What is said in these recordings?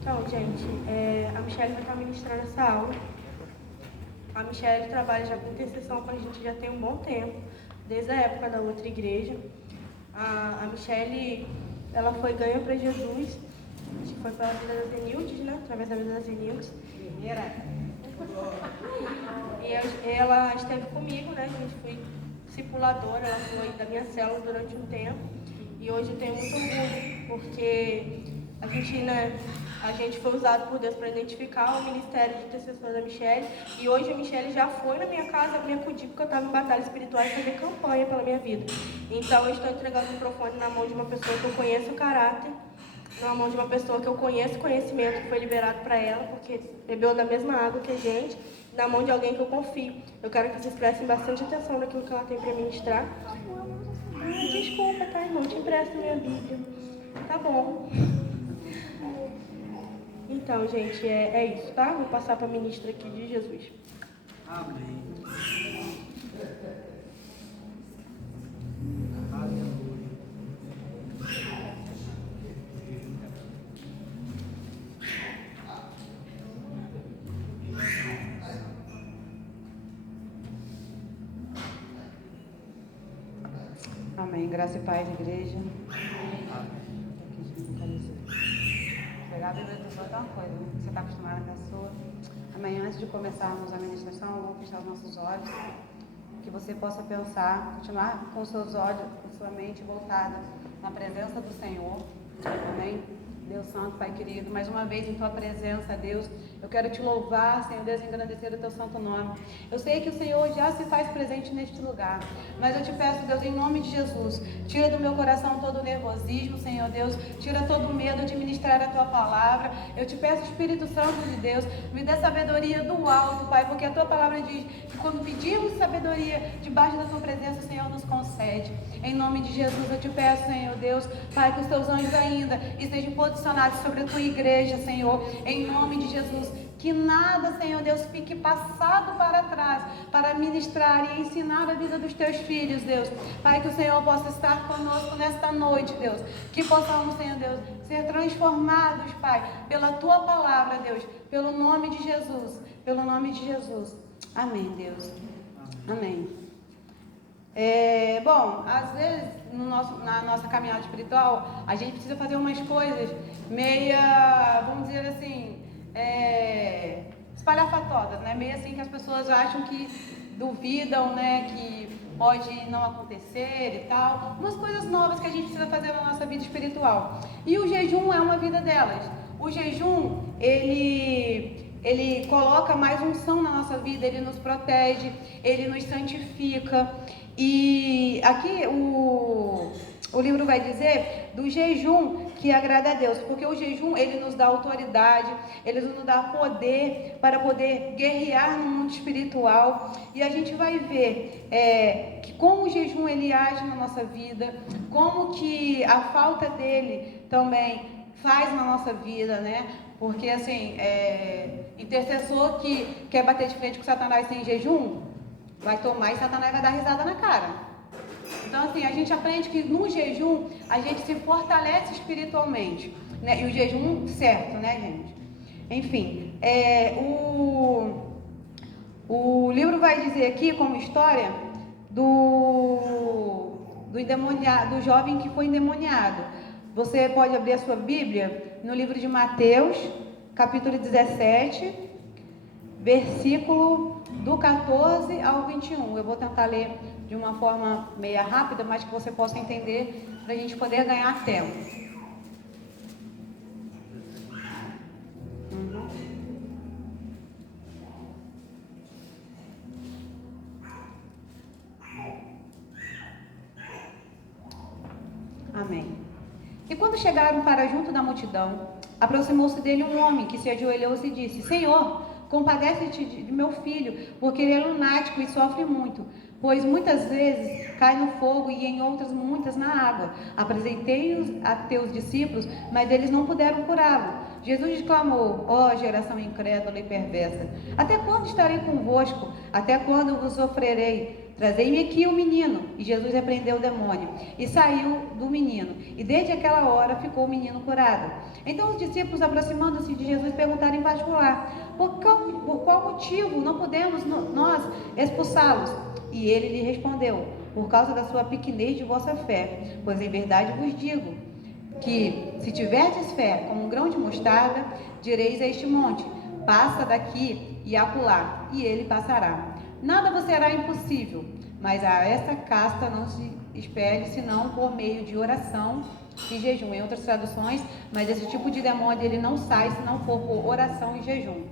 Então, gente, a Michelle vai estar ministrando essa aula. A Michelle trabalha já com intercessão com a gente já tem um bom tempo, desde a época da outra igreja. A Michelle, ela foi ganha para Jesus, acho que foi pela vida das Zenildes, né? Através da vida das Zenildes. E ela esteve comigo, né? A gente foi discipuladora, ela foi da minha célula durante um tempo. E hoje eu tenho muito orgulho, porque a gente foi usado por Deus para identificar o ministério de intercessor da Michelle. E hoje a Michelle já foi na minha casa me acudir porque eu estava em batalha espiritual e fazer campanha pela minha vida. Então eu estou entregando o microfone na mão de uma pessoa que eu conheço o caráter, na mão de uma pessoa que eu conheço o conhecimento que foi liberado para ela, porque bebeu da mesma água que a gente, na mão de alguém que eu confio. Eu quero que vocês prestem bastante atenção naquilo que ela tem para ministrar. Desculpa, tá, irmão? Te empresto minha Bíblia. Tá bom. Então, gente, é isso, tá? Vou passar para a ministra aqui de Jesus. Amém. Aleluia. Amém. Graça e paz, igreja. Pegar a Bíblia dos outros é uma coisa, né? Você está acostumado com a sua. Amém. Antes de começarmos a ministração, vamos fechar os nossos olhos. Que você possa pensar, continuar com seus olhos, com sua mente voltada na presença do Senhor. Amém. Deus Santo, Pai querido, mais uma vez em Tua presença, Deus, eu quero Te louvar, Senhor Deus, engrandecer o Teu santo nome. Eu sei que o Senhor já se faz presente neste lugar, mas eu Te peço, Deus, em nome de Jesus, tira do meu coração todo o nervosismo, Senhor Deus, tira todo o medo de ministrar a Tua palavra. Eu Te peço, Espírito Santo de Deus, me dê sabedoria do alto, Pai, porque a Tua palavra diz que quando pedimos sabedoria debaixo da Tua presença, o Senhor nos concede. Em nome de Jesus, eu Te peço, Senhor Deus, Pai, que os Teus anjos ainda estejam posicionados sobre a Tua igreja, Senhor, em nome de Jesus, que nada, Senhor Deus, fique passado para trás, para ministrar e ensinar a vida dos Teus filhos, Deus. Pai, que o Senhor possa estar conosco nesta noite, Deus, que possamos, Senhor Deus, ser transformados, Pai, pela Tua palavra, Deus, pelo nome de Jesus, pelo nome de Jesus. Amém, Deus. Amém. Bom, às vezes na nossa caminhada espiritual a gente precisa fazer umas coisas meia, vamos dizer assim, espalhafatotas, né? Meio assim que as pessoas acham que duvidam, né? Que pode não acontecer e tal. Umas coisas novas que a gente precisa fazer na nossa vida espiritual. E o jejum é uma vida delas. O jejum, ele coloca mais unção na nossa vida, ele nos protege, ele nos santifica. E aqui o livro vai dizer do jejum que agrada a Deus, porque o jejum ele nos dá autoridade, ele nos dá poder para poder guerrear no mundo espiritual. E a gente vai ver que como o jejum ele age na nossa vida, como que a falta dele também faz na nossa vida, né? Porque assim, intercessor que quer bater de frente com Satanás sem jejum, vai tomar e Satanás vai dar risada na cara. Então assim, a gente aprende que no jejum a gente se fortalece espiritualmente, né? E o jejum certo, né, gente? Enfim, o livro vai dizer aqui como história do endemoniado, do jovem que foi endemoniado. Você pode abrir a sua Bíblia no livro de Mateus, capítulo 17, versículo do 14 ao 21. Eu vou tentar ler de uma forma meia rápida, mas que você possa entender para a gente poder ganhar tempo. Amém. E quando chegaram para junto da multidão, aproximou-se dele um homem que se ajoelhou e disse: Senhor, compadece-te de meu filho, porque ele é lunático e sofre muito. pois muitas vezes cai no fogo e em outras muitas na água. Apresentei-os a teus discípulos, mas eles não puderam curá-lo. Jesus exclamou: ó geração incrédula e perversa, até quando estarei convosco? Até quando vos sofrerei? Trazei-me aqui o menino. E Jesus repreendeu o demônio e saiu do menino, e desde aquela hora ficou o menino curado. Então os discípulos, aproximando-se de Jesus, perguntaram em particular: por qual motivo não podemos nós expulsá-los? E ele lhe respondeu: por causa da sua pequenez de vossa fé. Pois em verdade vos digo que, se tiverdes fé como um grão de mostarda, direis a este monte: passa daqui e acolá, e ele passará. Nada vos será impossível. Mas a esta casta não se espere senão por meio de oração e jejum. Em outras traduções, mas esse tipo de demônio ele não sai se não for por oração e jejum.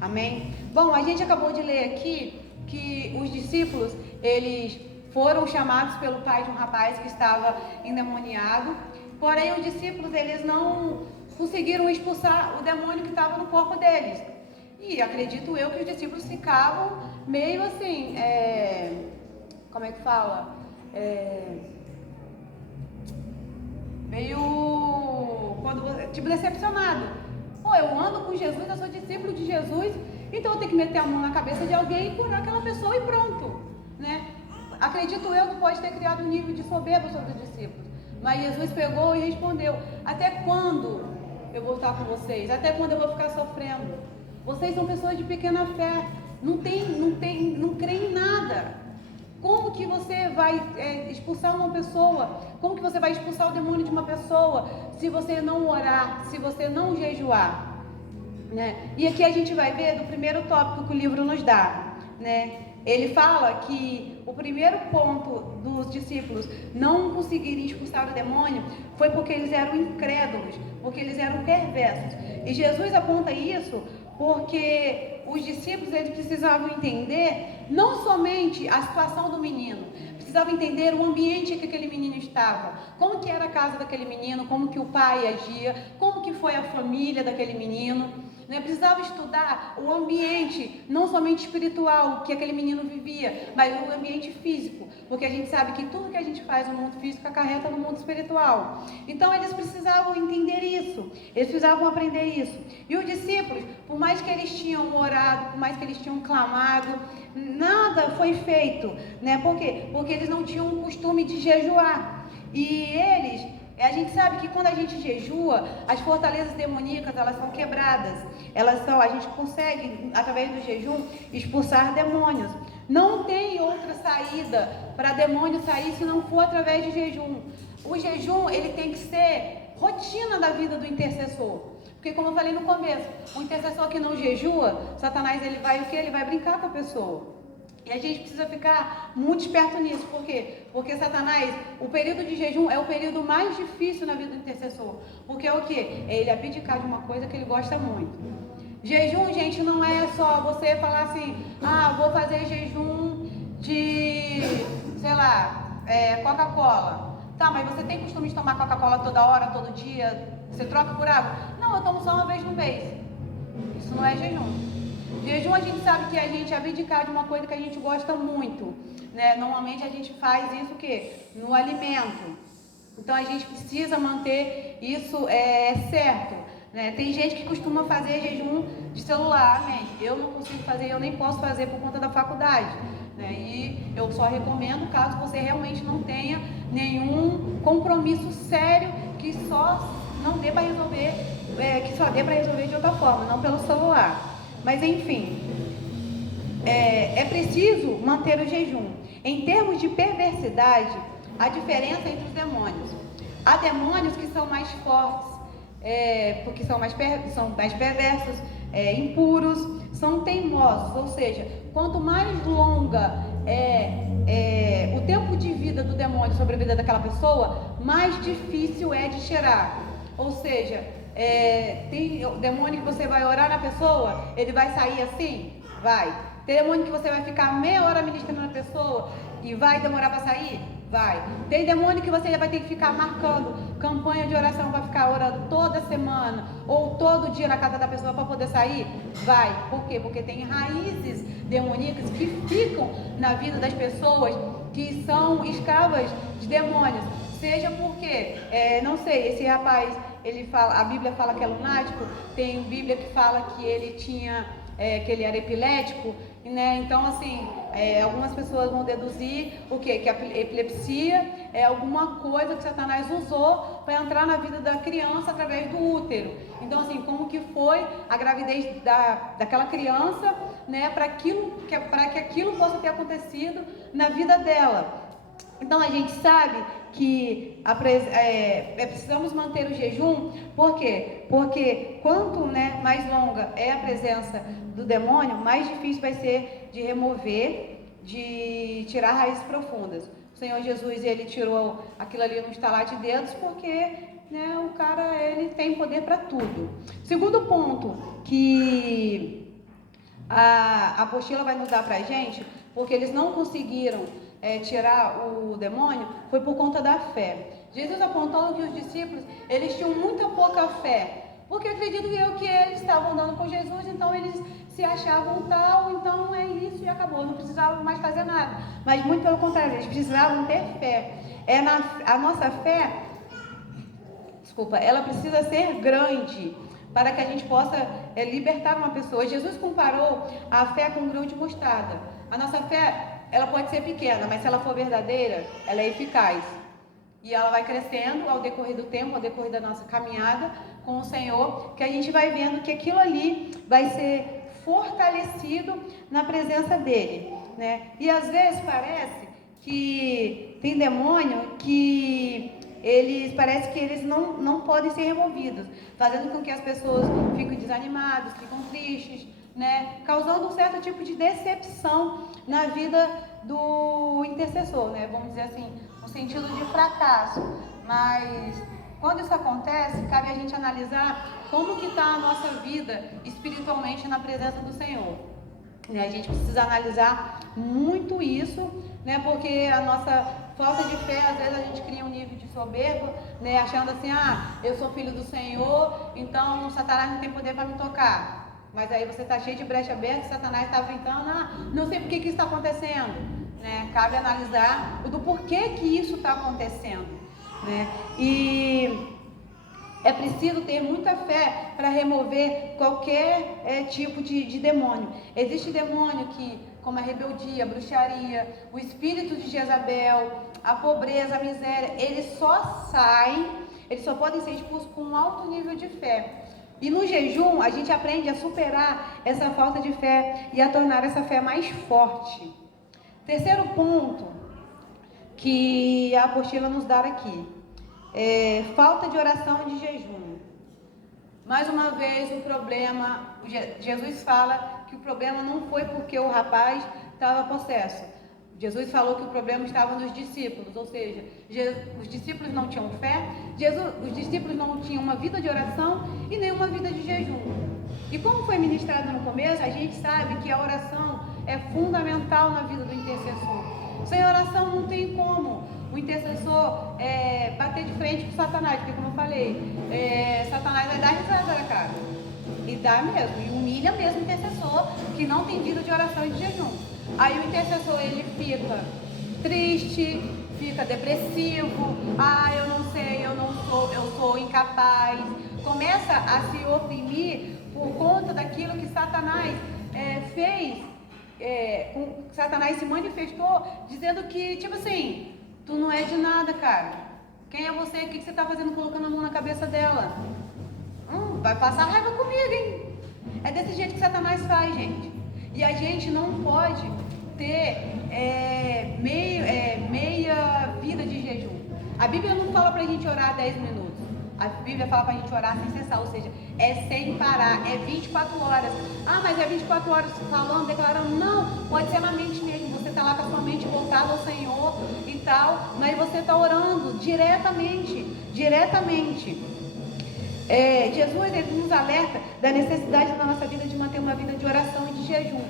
Amém? Bom, a gente acabou de ler aqui que os discípulos, eles foram chamados pelo pai de um rapaz que estava endemoniado. Porém, os discípulos, eles não conseguiram expulsar o demônio que estava no corpo deles. E acredito eu que os discípulos ficavam meio assim, como é que fala? Tipo decepcionado. Pô, eu ando com Jesus, eu sou discípulo de Jesus, então eu tenho que meter a mão na cabeça de alguém e curar aquela pessoa e pronto, né? Acredito eu que pode ter criado um nível de soberba sobre os discípulos. Mas Jesus pegou e respondeu: até quando eu vou estar com vocês? Até quando eu vou ficar sofrendo? Vocês são pessoas de pequena fé, não creem em nada. Como que você vai expulsar uma pessoa? Como que você vai expulsar o demônio de uma pessoa se você não orar, se você não jejuar? Né? E aqui a gente vai ver do primeiro tópico que o livro nos dá, né? Ele fala que o primeiro ponto dos discípulos não conseguirem expulsar o demônio foi porque eles eram incrédulos, porque eles eram perversos. E Jesus aponta isso porque os discípulos, eles precisavam entender não somente a situação do menino, precisavam entender o ambiente que aquele menino estava, como que era a casa daquele menino, como que o pai agia, como que foi a família daquele menino. Precisava estudar o ambiente, não somente espiritual, que aquele menino vivia, mas o ambiente físico, porque a gente sabe que tudo que a gente faz no mundo físico acarreta no mundo espiritual. Então eles precisavam entender isso, eles precisavam aprender isso. E os discípulos, por mais que eles tinham orado, por mais que eles tinham clamado, nada foi feito, né? Por quê? Porque eles não tinham o costume de jejuar. E a gente sabe que quando a gente jejua, as fortalezas demoníacas, elas são quebradas. A gente consegue, através do jejum, expulsar demônios. Não tem outra saída para demônio sair se não for através de jejum. O jejum, ele tem que ser rotina da vida do intercessor. Porque como eu falei no começo, o intercessor que não jejua, Satanás, ele vai o quê? Ele vai brincar com a pessoa. E a gente precisa ficar muito esperto nisso. Por quê? Porque Satanás, o período de jejum é o período mais difícil na vida do intercessor. Porque é o quê? É ele abdicar de uma coisa que ele gosta muito. Jejum, gente, não é só você falar assim: vou fazer jejum de, sei lá, Coca-Cola. Tá, mas você tem costume de tomar Coca-Cola toda hora, todo dia? Você troca por água? Não, eu tomo só uma vez no mês. Isso não é jejum. Jejum, a gente sabe que a gente abdicar de uma coisa que a gente gosta muito, né? Normalmente a gente faz isso o quê? No alimento. Então a gente precisa manter isso certo, né? Tem gente que costuma fazer jejum de celular, amém? Eu não consigo fazer, eu nem posso fazer por conta da faculdade, né? E eu só recomendo caso você realmente não tenha nenhum compromisso sério que só não dê para resolver, que só dê para resolver de outra forma, não pelo celular. Mas enfim, é preciso manter o jejum. Em termos de perversidade, a diferença entre os demônios. Há demônios que são mais fortes, porque são mais perversos, impuros, são teimosos. Ou seja, quanto mais longa o tempo de vida do demônio sobre a vida daquela pessoa, mais difícil é de tirar. Ou seja, tem o demônio que você vai orar na pessoa, ele vai sair assim? Vai. Tem demônio que você vai ficar meia hora ministrando na pessoa e vai demorar para sair? Vai. Tem demônio que você vai ter que ficar marcando campanha de oração para ficar orando toda semana ou todo dia na casa da pessoa para poder sair? Vai. Por quê? Porque tem raízes demoníacas que ficam na vida das pessoas que são escravas de demônios. Seja porque, não sei, esse rapaz, ele fala, a Bíblia fala que é lunático, tem Bíblia que fala que ele tinha, que ele era epilético, né? Então, assim, algumas pessoas vão deduzir o quê? Que a epilepsia é alguma coisa que Satanás usou para entrar na vida da criança através do útero. Então, assim, como que foi a gravidez daquela criança, né? Para que aquilo possa ter acontecido na vida dela. Então a gente sabe que precisamos manter o jejum. Por quê? Porque quanto, né, mais longa é a presença do demônio, mais difícil vai ser de remover, de tirar raízes profundas. O Senhor Jesus, ele tirou aquilo ali no estalar de dedos porque, né, o cara, ele tem poder para tudo. Segundo ponto que a apostila vai nos dar para a gente, porque eles não conseguiram tirar o demônio, foi por conta da fé. Jesus apontou que os discípulos, eles tinham muita pouca fé, porque acredito eu que eles estavam andando com Jesus, então eles se achavam tal, então é isso e acabou, não precisavam mais fazer nada. Mas muito pelo contrário, eles precisavam ter fé. A nossa fé, ela precisa ser grande para que a gente possa libertar uma pessoa. Jesus comparou a fé com um grão de mostarda. A nossa fé, ela pode ser pequena, mas se ela for verdadeira, ela é eficaz. E ela vai crescendo ao decorrer do tempo, ao decorrer da nossa caminhada com o Senhor, que a gente vai vendo que aquilo ali vai ser fortalecido na presença dele, né? E às vezes parece que tem demônio que parece que eles não podem ser removidos, fazendo com que as pessoas fiquem desanimadas, ficam tristes, né? Causando um certo tipo de decepção na vida do intercessor, né? Vamos dizer assim, no sentido de fracasso. Mas quando isso acontece, cabe a gente analisar como que está a nossa vida espiritualmente na presença do Senhor. A gente precisa analisar muito isso, né? Porque a nossa falta de fé, às vezes a gente cria um nível de soberba, né? Achando assim, eu sou filho do Senhor, então Satanás não tem poder para me tocar. Mas aí você está cheio de brecha aberta, Satanás está brincando, não sei por que isso está acontecendo, né? Cabe analisar do porquê que isso está acontecendo, né? E é preciso ter muita fé para remover qualquer tipo de demônio. Existe demônio como a rebeldia, a bruxaria, o espírito de Jezabel, a pobreza, a miséria, eles só podem ser expulsos com um alto nível de fé. E no jejum, a gente aprende a superar essa falta de fé e a tornar essa fé mais forte. Terceiro ponto que a apostila nos dá aqui é falta de oração e de jejum. Mais uma vez, o problema, Jesus fala que o problema não foi porque o rapaz estava possesso. Jesus falou que o problema estava nos discípulos, ou seja, os discípulos não tinham fé, os discípulos não tinham uma vida de oração e nem uma vida de jejum. E como foi ministrado no começo, a gente sabe que a oração é fundamental na vida do intercessor. Sem oração não tem como o intercessor bater de frente com Satanás, porque como eu falei, Satanás vai dar risada na cara. E dá mesmo, e humilha mesmo o intercessor que não tem vida de oração e de jejum. Aí o intercessor, ele fica triste, fica depressivo, eu não sei, eu sou incapaz, começa a se oprimir por conta daquilo que Satanás fez, Satanás se manifestou dizendo que, tipo assim, tu não é de nada, cara, quem é você, o que você está fazendo colocando a mão na cabeça dela? Vai passar raiva comigo, hein? É desse jeito que Satanás faz, gente. E a gente não pode ter meia vida de jejum. A Bíblia não fala pra gente orar 10 minutos. A Bíblia fala pra gente orar sem cessar, ou seja, sem parar, 24 horas. Mas é 24 horas falando, declarando. Não, pode ser na mente mesmo. Você tá lá com a sua mente voltada ao Senhor e tal, mas você tá orando diretamente. Jesus, ele nos alerta da necessidade da nossa vida de manter uma vida de oração e de jejum.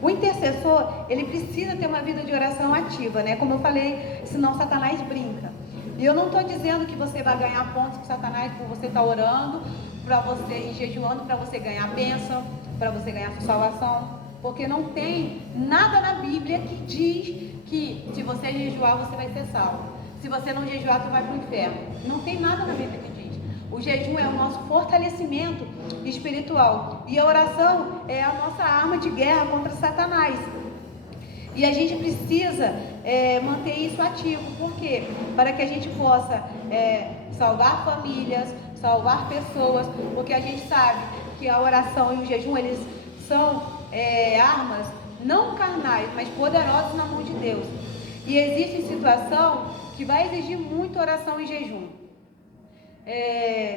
O intercessor, ele precisa ter uma vida de oração ativa, né? Como eu falei, senão Satanás brinca. E eu não estou dizendo que você vai ganhar pontos com Satanás por você estar orando, para você ir jejuando, para você ganhar bênção, para você ganhar sua salvação. Porque não tem nada na Bíblia que diz que se você jejuar você vai ser salvo. Se você não jejuar, tu vai para o inferno. Não tem nada na Bíblia que diz. O jejum é o nosso fortalecimento espiritual. E a oração é a nossa arma de guerra contra Satanás. E a gente precisa manter isso ativo. Por quê? Para que a gente possa salvar famílias, salvar pessoas. Porque a gente sabe que a oração e o jejum, eles são armas não carnais, mas poderosas na mão de Deus. E existe situação que vai exigir muito oração e jejum.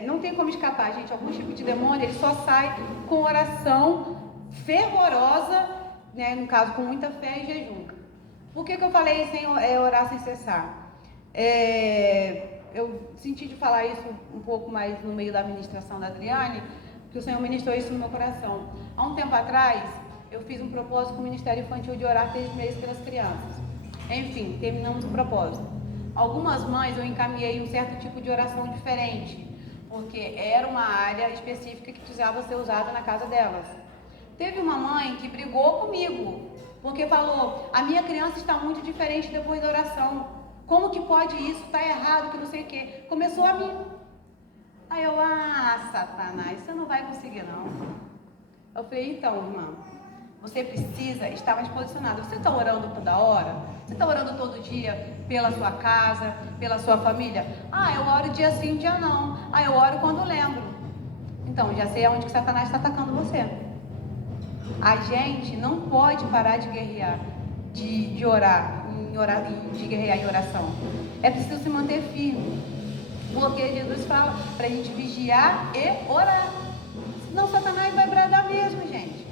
Não tem como escapar, gente. Algum tipo de demônio, ele só sai com oração fervorosa, né? No caso, com muita fé e jejum. Por que eu falei sem orar sem cessar? Eu senti de falar isso um pouco mais no meio da ministração da Adriane, que o Senhor ministrou isso no meu coração. Há um tempo atrás, eu fiz um propósito com o Ministério Infantil de orar 3 meses pelas crianças. Enfim, terminamos o propósito. Algumas mães eu encaminhei um certo tipo de oração diferente, porque era uma área específica que precisava ser usada na casa delas. Teve uma mãe que brigou comigo, porque falou: a minha criança está muito diferente depois da oração. Como que pode isso? Está errado, que não sei o quê. Começou a mim. Aí eu, Satanás, você não vai conseguir não. Eu falei, então, irmã, você precisa estar mais posicionada. Você está orando toda hora? Você está orando todo dia pela sua casa, pela sua família? Eu oro dia sim, dia não. Eu oro quando lembro. Então, já sei aonde que Satanás está atacando você. A gente não pode parar de guerrear, de orar, de guerrear em oração. É preciso se manter firme. Porque Jesus fala para a gente vigiar e orar. Senão Satanás vai bradar mesmo, gente.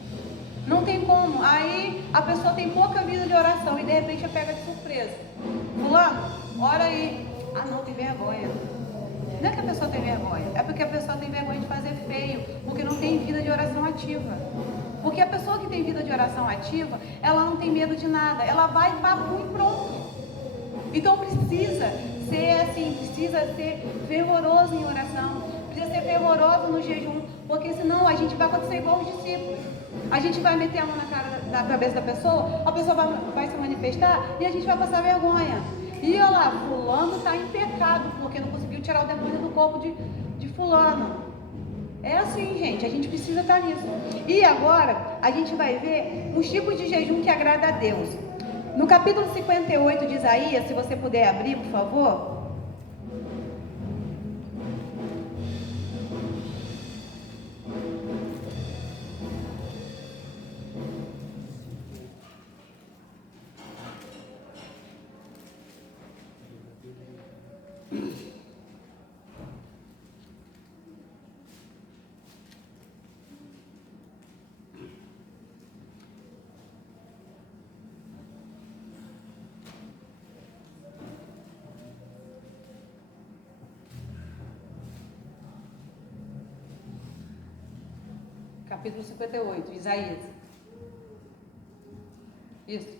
Não tem como. Aí a pessoa tem pouca vida de oração e de repente a pega de surpresa. Fulano, ora aí. Não, tem vergonha. Não é que a pessoa tem vergonha, é porque a pessoa tem vergonha de fazer feio, porque não tem vida de oração ativa. Porque a pessoa que tem vida de oração ativa, ela não tem medo de nada. Ela vai, papo e pronto. Então precisa ser assim, precisa ser fervoroso em oração, precisa ser fervoroso no jejum, porque senão a gente vai acontecer igual os discípulos. A gente vai meter a mão na cabeça da pessoa, a pessoa vai se manifestar e a gente vai passar vergonha. E olha lá, fulano está em pecado, porque não conseguiu tirar o demônio do corpo de fulano. É assim, gente, a gente precisa estar nisso. E agora, a gente vai ver os tipos de jejum que agrada a Deus. No capítulo 58 de Isaías, se você puder abrir, por favor. Capítulo 58, Isaías. Isso.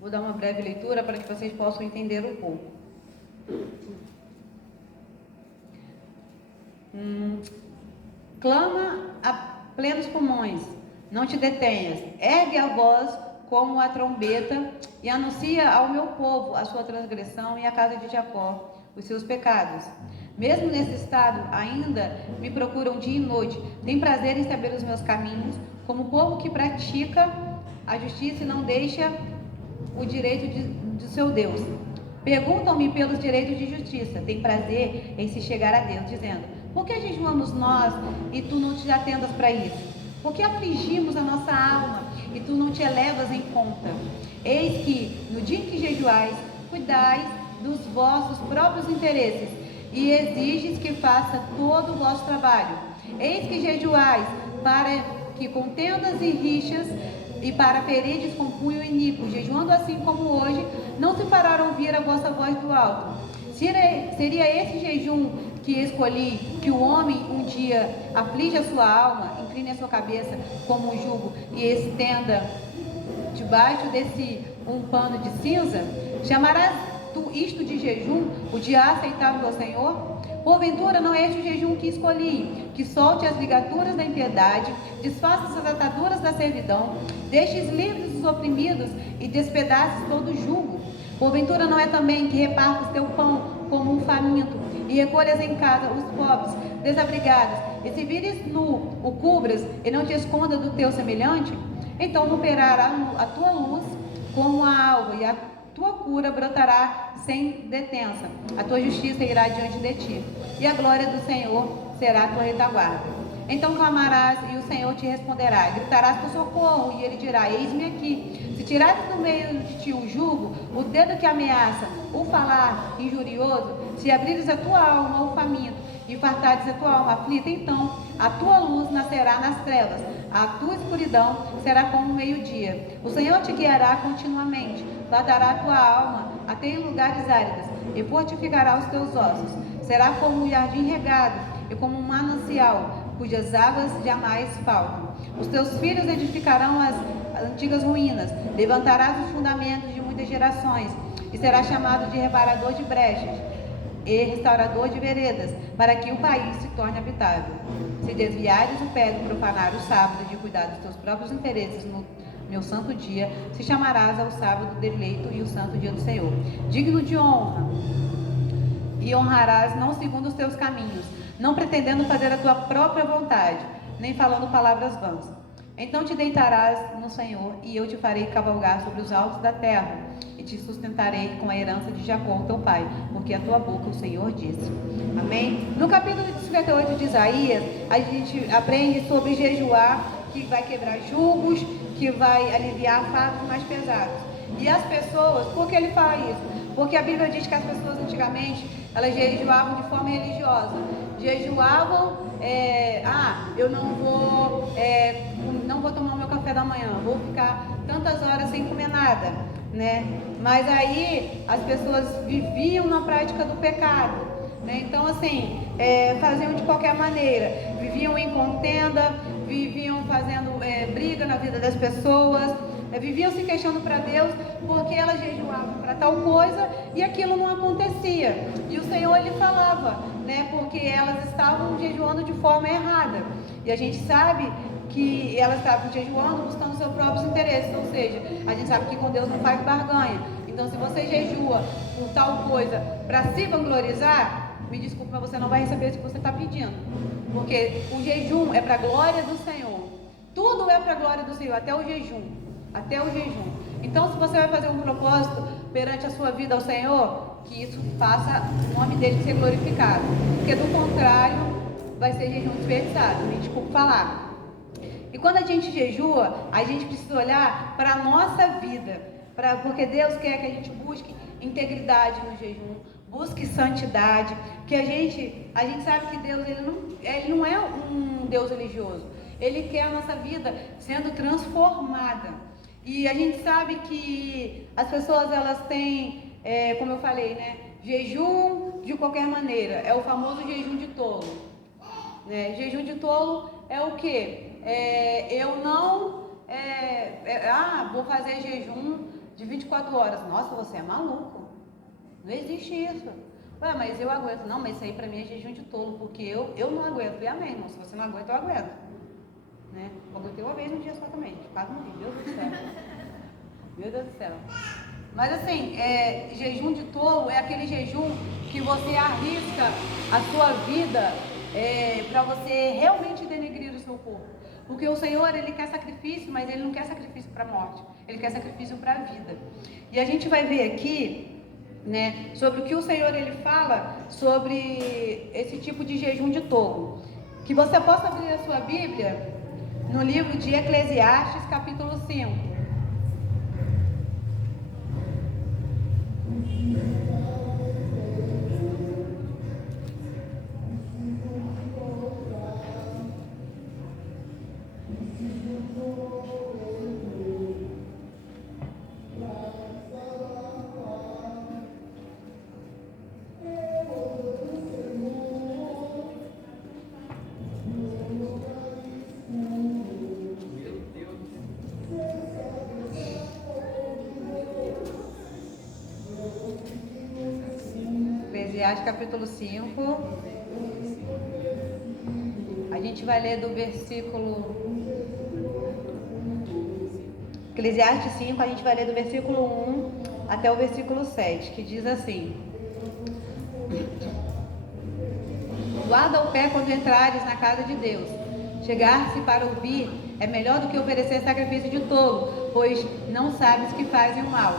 Vou dar uma breve leitura para que vocês possam entender um pouco. Clama a plenos pulmões, não te detenhas. Ergue a voz como a trombeta e anuncia ao meu povo a sua transgressão e à casa de Jacó os seus pecados. Mesmo nesse estado, ainda me procuram dia e noite. Tem prazer em saber os meus caminhos, como o povo que pratica a justiça e não deixa o direito de seu Deus. Perguntam-me pelos direitos de justiça. Tem prazer em se chegar a Deus, dizendo: por que jejuamos nós e tu não te atendas para isso? Por que afligimos a nossa alma e tu não te elevas em conta? Eis que, no dia em que jejuais, cuidais dos vossos próprios interesses e exiges que faça todo o vosso trabalho. Eis que jejuais para que contendas e rixas e para ferides com punho iníquo, jejuando assim como hoje, não se fará ouvir a vossa voz do alto. Seria esse jejum que escolhi, que o homem um dia aflige a sua alma, incline a sua cabeça como um jugo e estenda debaixo desse um pano de cinza? Chamarás tu isto de jejum, o dia aceitável ao Senhor? Porventura não é este o jejum que escolhi, que solte as ligaduras da impiedade, desfaça as ataduras da servidão, deixes livres os oprimidos e despedaces todo o jugo? Porventura não é também que repartas teu pão como um faminto, e recolhas em casa os pobres, desabrigados, e se vires nu, o cubras, e não te esconda do teu semelhante? Então romperá a tua luz como a alva, e a tua cura brotará sem detença. A tua justiça irá diante de ti, e a glória do Senhor será a tua retaguarda. Então clamarás, e o Senhor te responderá. Gritarás por socorro, e ele dirá: eis-me aqui. Se tirares do meio de ti o jugo, o dedo que ameaça, o falar injurioso, se abrires a tua alma ao faminto, e fartares a tua alma aflita, então a tua luz nascerá nas trevas, a tua escuridão será como o meio-dia. O Senhor te guiará continuamente, guardará a tua alma até em lugares áridos, e fortificará os teus ossos. Será como um jardim regado, e como um manancial, cujas águas jamais faltam. Os teus filhos edificarão as antigas ruínas, levantarás os fundamentos de muitas gerações, e serás chamado de reparador de brechas e restaurador de veredas, para que o país se torne habitável. Se desviares o pé de profanar o sábado, de cuidar dos teus próprios interesses no meu santo dia, se chamarás ao sábado deleito e o santo dia do Senhor, digno de honra, e honrarás não segundo os teus caminhos, não pretendendo fazer a tua própria vontade, nem falando palavras vãs. Então te deitarás no Senhor, e eu te farei cavalgar sobre os altos da terra, e te sustentarei com a herança de Jacó, teu pai, porque a tua boca o Senhor disse. Amém? No capítulo 58 de Isaías, a gente aprende sobre jejuar, que vai quebrar julgos, que vai aliviar fardos mais pesados. E as pessoas, por que ele fala isso? Porque a Bíblia diz que as pessoas antigamente, elas jejuavam de forma religiosa. Jejuavam, eu não vou tomar o meu café da manhã, vou ficar tantas horas sem comer nada, né? Mas aí as pessoas viviam na prática do pecado, né? Então assim, faziam de qualquer maneira, viviam em contenda, viviam fazendo briga na vida das pessoas, viviam se queixando para Deus porque elas jejuavam para tal coisa e aquilo não acontecia. E o Senhor ele falava, né? Porque elas estavam jejuando de forma errada. E a gente sabe que elas estavam jejuando buscando seus próprios interesses, ou seja, a gente sabe que com Deus não faz barganha. Então, se você jejua por tal coisa para se vanglorizar, me desculpe, mas você não vai receber isso que você está pedindo, porque o jejum é para a glória do Senhor. Tudo é para a glória do Senhor, até o jejum. Até o jejum. Então, se você vai fazer um propósito perante a sua vida ao Senhor, que isso faça o nome dele ser glorificado, porque do contrário vai ser jejum desperdiçado, me desculpe falar. E quando a gente jejua, a gente precisa olhar para a nossa vida, porque Deus quer que a gente busque integridade no jejum, busque santidade, que a gente sabe que Deus ele não é um Deus religioso, Ele quer a nossa vida sendo transformada. E a gente sabe que as pessoas elas têm, como eu falei, né, jejum de qualquer maneira, é o famoso jejum de tolo, né? Jejum de tolo é o quê? Eu não, vou fazer jejum de 24 horas. Nossa, você é maluco. Não existe isso. Ué, mas eu aguento. Não, mas isso aí pra mim é jejum de tolo, porque eu não aguento. E amém, irmão. Se você não aguenta, eu aguento. Né? Eu aguentei uma vez no dia só também. Quase morri. Deus do céu. Meu Deus do céu. Mas assim, jejum de tolo é aquele jejum que você arrisca a sua vida para você realmente denegrir o seu corpo. Porque o Senhor, Ele quer sacrifício, mas Ele não quer sacrifício para a morte. Ele quer sacrifício para a vida. E a gente vai ver aqui, né, sobre o que o Senhor, Ele fala sobre esse tipo de jejum de tolo. Que você possa abrir a sua Bíblia no livro de Eclesiastes, capítulo 5. Eclesiastes capítulo 5. A gente vai ler do versículo... Eclesiastes 5, a gente vai ler do versículo 1 até o versículo 7, que diz assim: guarda o pé quando entrares na casa de Deus. Chegar-se para ouvir é melhor do que oferecer sacrifício de tolo, pois não sabes que fazem o mal.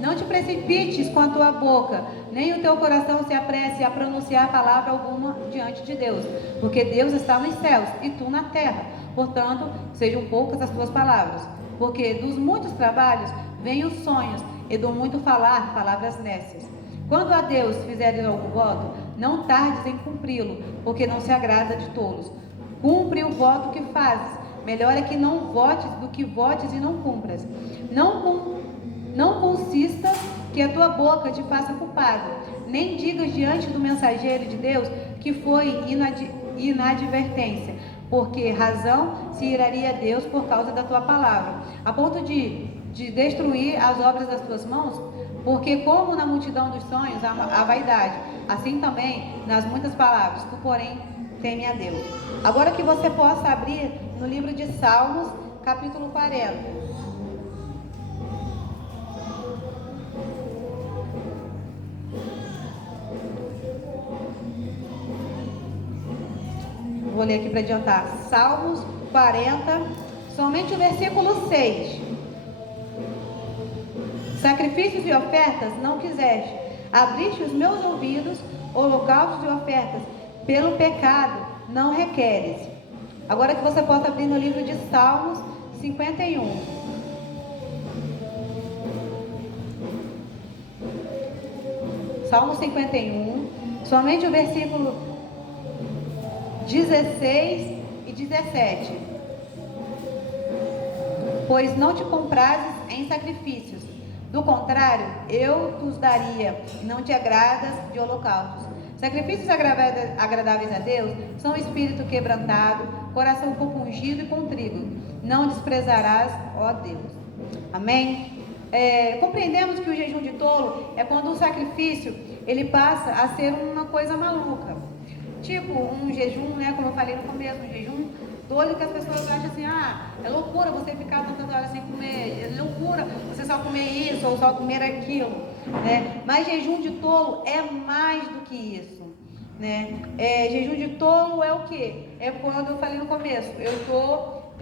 Não te precipites com a tua boca, nem o teu coração se apresse a pronunciar palavra alguma diante de Deus, porque Deus está nos céus e tu na terra. Portanto, sejam poucas as tuas palavras, porque dos muitos trabalhos vêm os sonhos, e do muito falar, palavras nécias. Quando a Deus fizeres algum voto, não tardes em cumpri-lo, porque não se agrada de tolos. Cumpre o voto que fazes. Melhor é que não votes do que votes e não cumpras. Não consista que a tua boca te faça culpado, nem digas diante do mensageiro de Deus que foi inadvertência, porque razão se iraria a Deus por causa da tua palavra, a ponto de destruir as obras das tuas mãos. Porque como na multidão dos sonhos há vaidade, assim também nas muitas palavras, tu porém teme a Deus. Agora que você possa abrir no livro de Salmos, capítulo 40. Vou ler aqui para adiantar. Salmos 40, somente o versículo 6. Sacrifícios e ofertas não quiseste, abriste os meus ouvidos, holocaustos e ofertas, pelo pecado não requeres. Agora que você possa abrir no livro de Salmos 51. Salmo 51, somente o versículo 16 e 17. Pois não te comprases em sacrifícios, do contrário, eu os daria, e não te agradas de holocaustos. Sacrifícios agradáveis a Deus são espírito quebrantado, coração compungido e contrito. Não desprezarás, ó Deus. Amém? Compreendemos que o jejum de tolo é quando o sacrifício ele passa a ser uma coisa maluca. Tipo um jejum, né? Como eu falei no começo, um jejum doido que as pessoas acham assim, é loucura você ficar tantas horas sem comer, é loucura você só comer isso ou só comer aquilo, né? Mas jejum de tolo é mais do que isso, né? Jejum de tolo é o quê? É quando eu falei no começo, eu estou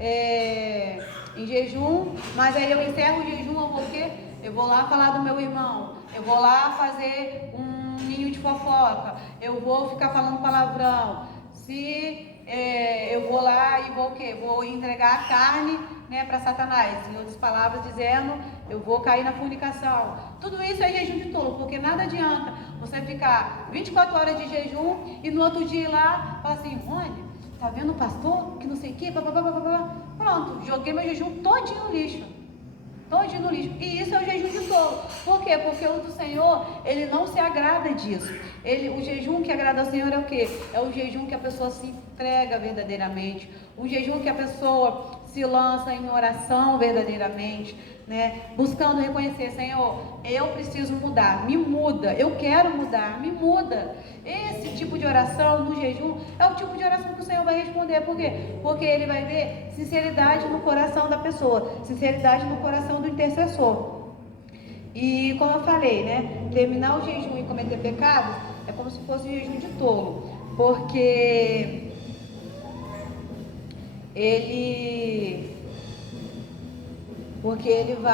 em jejum, mas aí eu encerro o jejum, eu vou o quê? Eu vou lá falar do meu irmão, eu vou lá fazer um ninho de fofoca, eu vou ficar falando palavrão, eu vou lá e vou o quê? Vou entregar a carne, né, para Satanás. Em outras palavras, dizendo, eu vou cair na fornicação. Tudo isso é jejum de tolo, porque nada adianta você ficar 24 horas de jejum e no outro dia ir lá falar assim, olha, tá vendo o pastor que não sei o quê, pronto, joguei meu jejum todinho no lixo. Todinho no lixo. E isso é o jejum de tolo. Por quê? Porque o do Senhor, ele não se agrada disso. O jejum que agrada ao Senhor é o quê? É o jejum que a pessoa se entrega verdadeiramente. O jejum que a pessoa se lança em oração verdadeiramente, né? Buscando reconhecer, Senhor, eu preciso mudar, me muda, eu quero mudar, me muda. Esse tipo de oração no jejum é o tipo de oração que o Senhor vai responder. Por quê? Porque Ele vai ver sinceridade no coração da pessoa, sinceridade no coração do intercessor. E como eu falei, né? Terminar o jejum e cometer pecado é como se fosse um jejum de tolo, porque ele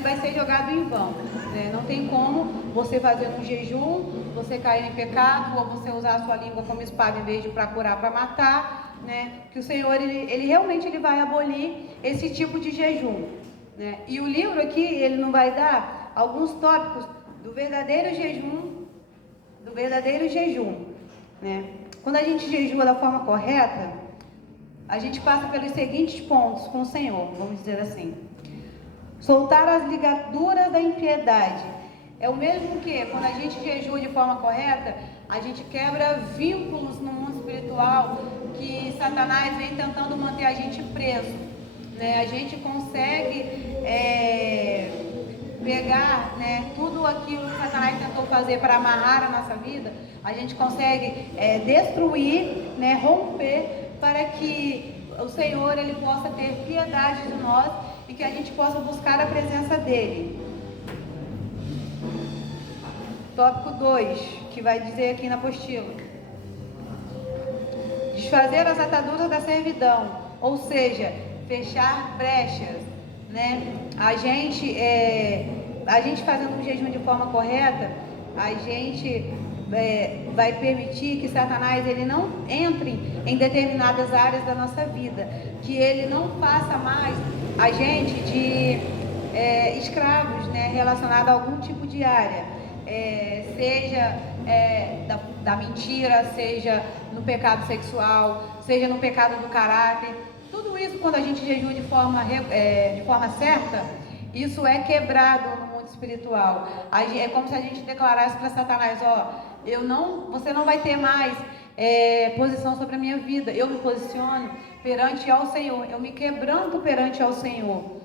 vai ser jogado em vão, né? Não tem como você fazer um jejum, você cair em pecado, ou você usar a sua língua como espada em vez de procurar para matar, né? Que o Senhor, ele realmente vai abolir esse tipo de jejum, né? E o livro aqui, ele não vai dar alguns tópicos do verdadeiro jejum, né? Quando a gente jejua da forma correta, a gente passa pelos seguintes pontos com o Senhor, vamos dizer assim. Soltar as ligaduras da impiedade. É o mesmo que quando a gente jejua de forma correta, a gente quebra vínculos no mundo espiritual que Satanás vem tentando manter a gente preso, né? A gente consegue pegar, né, tudo aquilo que Satanás tentou fazer para amarrar a nossa vida, a gente consegue destruir, né, romper, para que o Senhor ele possa ter piedade de nós e que a gente possa buscar a presença dele. Tópico 2, que vai dizer aqui na apostila: desfazer as ataduras da servidão, ou seja, fechar brechas, né? A gente fazendo um jejum de forma correta, a gente vai permitir que Satanás ele não entre em determinadas áreas da nossa vida, que ele não faça mais a gente de escravos, né, relacionado a algum tipo de área. Seja da mentira, seja no pecado sexual, seja no pecado do caráter. Tudo isso, quando a gente jejua de forma certa, isso é quebrado no mundo espiritual. É como se a gente declarasse para Satanás: você não vai ter mais posição sobre a minha vida. Eu me posiciono perante ao Senhor, eu me quebranto perante ao Senhor.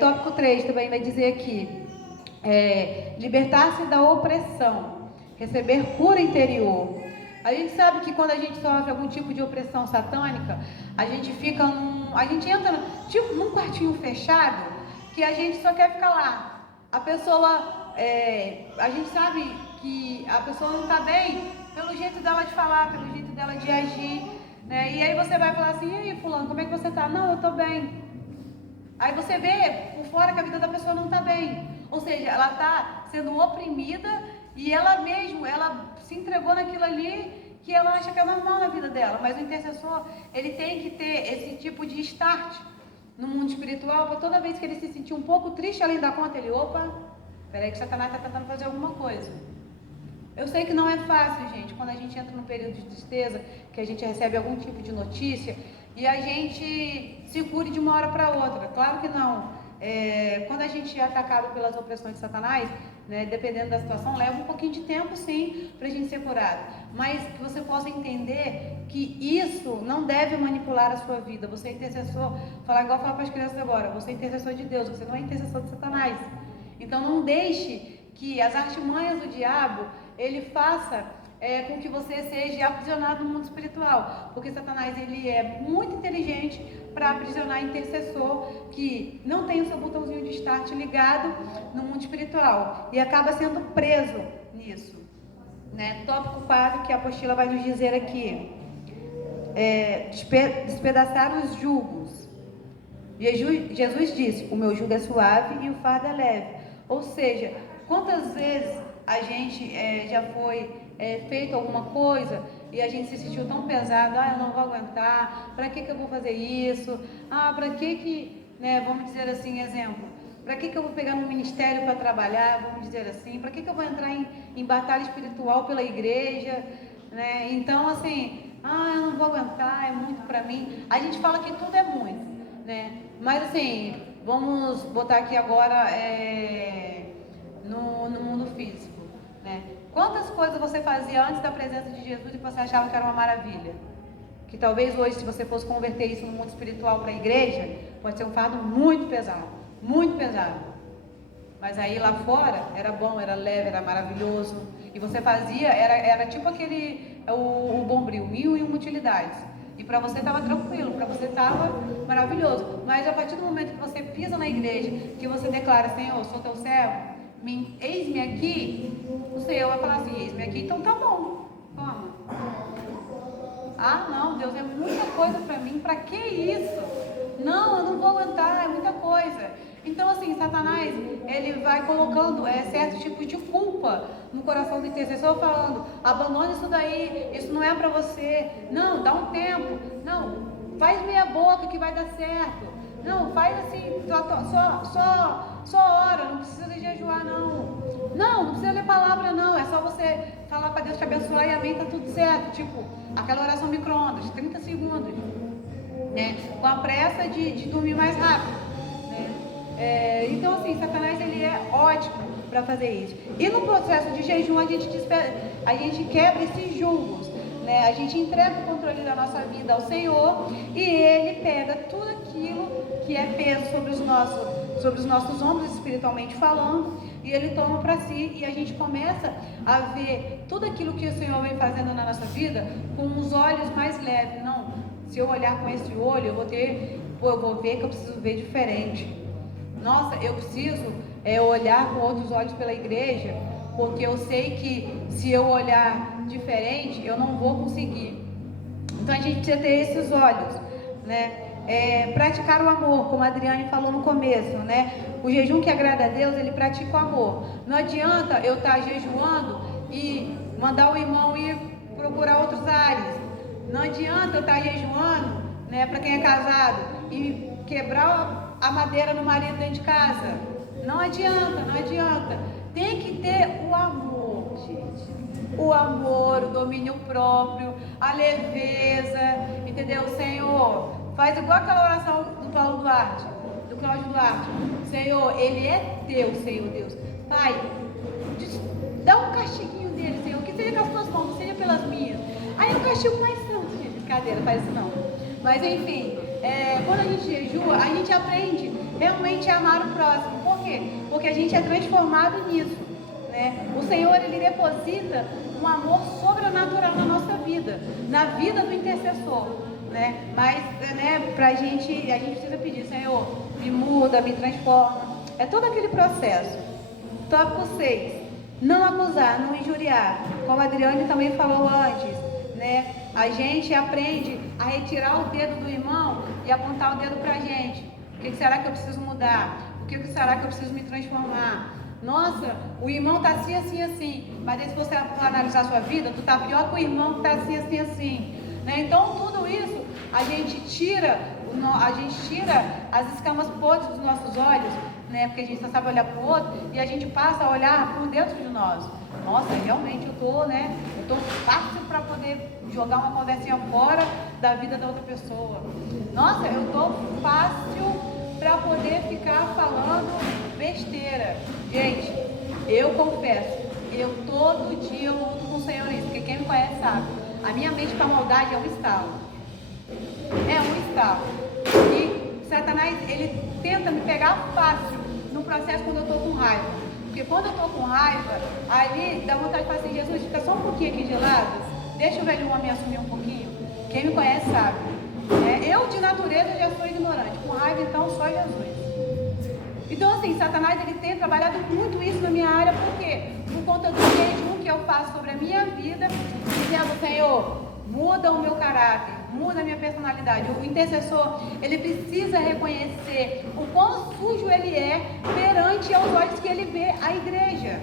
Tópico 3 também vai dizer aqui: libertar-se da opressão, receber cura interior. A gente sabe que quando a gente sofre algum tipo de opressão satânica, a gente entra tipo num quartinho fechado, que a gente só quer ficar lá. A pessoa, a gente sabe que a pessoa não está bem pelo jeito dela de falar, pelo jeito dela de agir, né? E aí você vai falar assim: e aí, fulano, como é que você está? Não, eu estou bem. Aí você vê por fora que a vida da pessoa não está bem. Ou seja, ela está sendo oprimida e ela se entregou naquilo ali que ela acha que é normal na vida dela. Mas o intercessor, ele tem que ter esse tipo de start no mundo espiritual, para toda vez que ele se sentir um pouco triste além da conta, ele: peraí que Satanás está tentando fazer alguma coisa. Eu sei que não é fácil, gente, quando a gente entra num período de tristeza, que a gente recebe algum tipo de notícia e a gente se cure de uma hora para outra. Claro que não. Quando a gente é atacado pelas opressões de Satanás, né, dependendo da situação, leva um pouquinho de tempo, sim, para a gente ser curado. Mas que você possa entender que isso não deve manipular a sua vida. Você é intercessor, falar para as crianças agora: você é intercessor de Deus, você não é intercessor de Satanás. Então não deixe que as artimanhas do diabo ele faça com que você seja aprisionado no mundo espiritual, porque Satanás ele é muito inteligente para aprisionar intercessor que não tem o seu botãozinho de start ligado no mundo espiritual e acaba sendo preso nisso, né? Tópico 4, que a apostila vai nos dizer aqui: despedaçar os julgos. Jesus disse: o meu jugo é suave e o fardo é leve. Ou seja, quantas vezes a gente já foi feito alguma coisa e a gente se sentiu tão pesado: eu não vou aguentar, para que eu vou fazer isso? Para que, né, vamos dizer assim, exemplo, para que eu vou pegar um ministério para trabalhar, vamos dizer assim, para que eu vou entrar em batalha espiritual pela igreja, né? Então, assim, eu não vou aguentar, é muito para mim. A gente fala que tudo é muito, né? Mas, assim, vamos botar aqui agora no mundo físico, né? Quantas coisas você fazia antes da presença de Jesus e você achava que era uma maravilha? Que talvez hoje, se você fosse converter isso no mundo espiritual para a igreja, pode ser um fardo muito pesado, muito pesado. Mas aí lá fora era bom, era leve, era maravilhoso. E você fazia, era tipo o Bombril, 1001 utilidades. E para você estava tranquilo, para você estava maravilhoso. Mas a partir do momento que você pisa na igreja, que você declara: Senhor, eu sou teu servo, eis-me aqui, o Senhor vai falar assim: eis-me aqui, então tá bom. Vamos. Não, Deus, é muita coisa para mim, para que isso? Não, eu não vou aguentar, é muita coisa. Então, assim, Satanás, ele vai colocando certo tipo de culpa no coração do intercessor, falando: abandone isso daí, isso não é para você. Não, dá um tempo. Não, faz meia boca que vai dar certo. Não, faz assim, só ora, não precisa jejuar, não. Não precisa ler palavra, não. É só você falar para Deus te abençoar e amém, tá tudo certo. Tipo, aquela oração micro-ondas, 30 segundos, né? Com a pressa de dormir mais rápido, né? Então, assim, Satanás, ele é ótimo para fazer isso. E no processo de jejum, a gente quebra esses julgos, né? A gente entrega o controle da nossa vida ao Senhor e Ele pega tudo aquilo que é peso sobre os nossos sobre os nossos ombros, espiritualmente falando, e Ele toma para si, e a gente começa a ver tudo aquilo que o Senhor vem fazendo na nossa vida com os olhos mais leves. Não, se eu olhar com esse olho, eu vou ver que eu preciso ver diferente. Nossa, eu preciso olhar com outros olhos pela igreja, porque eu sei que se eu olhar diferente, eu não vou conseguir. Então a gente precisa ter esses olhos, né? Praticar o amor, como a Adriane falou no começo, né? O jejum que agrada a Deus, ele pratica o amor. Não adianta eu estar jejuando e mandar o irmão ir procurar outros ares. Não adianta eu estar jejuando, né, para quem é casado, e quebrar a madeira no marido dentro de casa. Não adianta, não adianta. Tem que ter o amor, gente. O amor, o domínio próprio, a leveza, entendeu? Senhor, faz igual aquela oração do Cláudio Duarte. Senhor, ele é teu, Senhor Deus. Pai, dá um castiguinho dele, Senhor, que seja com as tuas mãos, não seja pelas minhas. Aí é um castigo mais santo, gente. Brincadeira, faz isso não. Mas enfim, quando a gente jejua, a gente aprende realmente a amar o próximo. Por quê? Porque a gente é transformado nisso, né? O Senhor, ele deposita um amor sobrenatural na nossa vida, na vida do intercessor, né? Mas, né, a gente precisa pedir, Senhor, me muda, me transforma. É todo aquele processo. Tópico 6. Não acusar, não injuriar. Como a Adriane também falou antes, né? A gente aprende a retirar o dedo do irmão e apontar o dedo pra gente. O que será que eu preciso mudar? O que será que eu preciso me transformar? Nossa, o irmão tá assim, assim, assim. Mas aí, se você analisar a sua vida, tu tá pior que o irmão que tá assim, assim, assim. Né? Então, tudo isso, a gente tira as escamas podres dos nossos olhos, né? Porque a gente só sabe olhar para o outro, e a gente passa a olhar por dentro de nós. Nossa, realmente eu tô fácil para poder jogar uma conversinha fora da vida da outra pessoa. Nossa, eu tô fácil para poder ficar falando besteira. Gente, eu confesso, eu todo dia eu luto com o Senhor isso, porque quem me conhece sabe, a minha mente para maldade é um estalo. É um estalo. E Satanás, ele tenta me pegar fácil no processo quando eu tô com raiva. Porque quando eu tô com raiva, ali dá vontade de falar assim, Jesus, fica só um pouquinho aqui de lado, deixa o velho homem assumir um pouquinho. Quem me conhece sabe. Eu, de natureza, já sou ignorante. Com raiva, então, só Jesus. Então, assim, Satanás, ele tem trabalhado muito isso na minha área. Por quê? Por conta do jejum que eu faço sobre a minha vida, dizendo, Senhor, muda o meu caráter, muda a minha personalidade. O intercessor, ele precisa reconhecer o quão sujo ele é perante aos olhos que ele vê a igreja,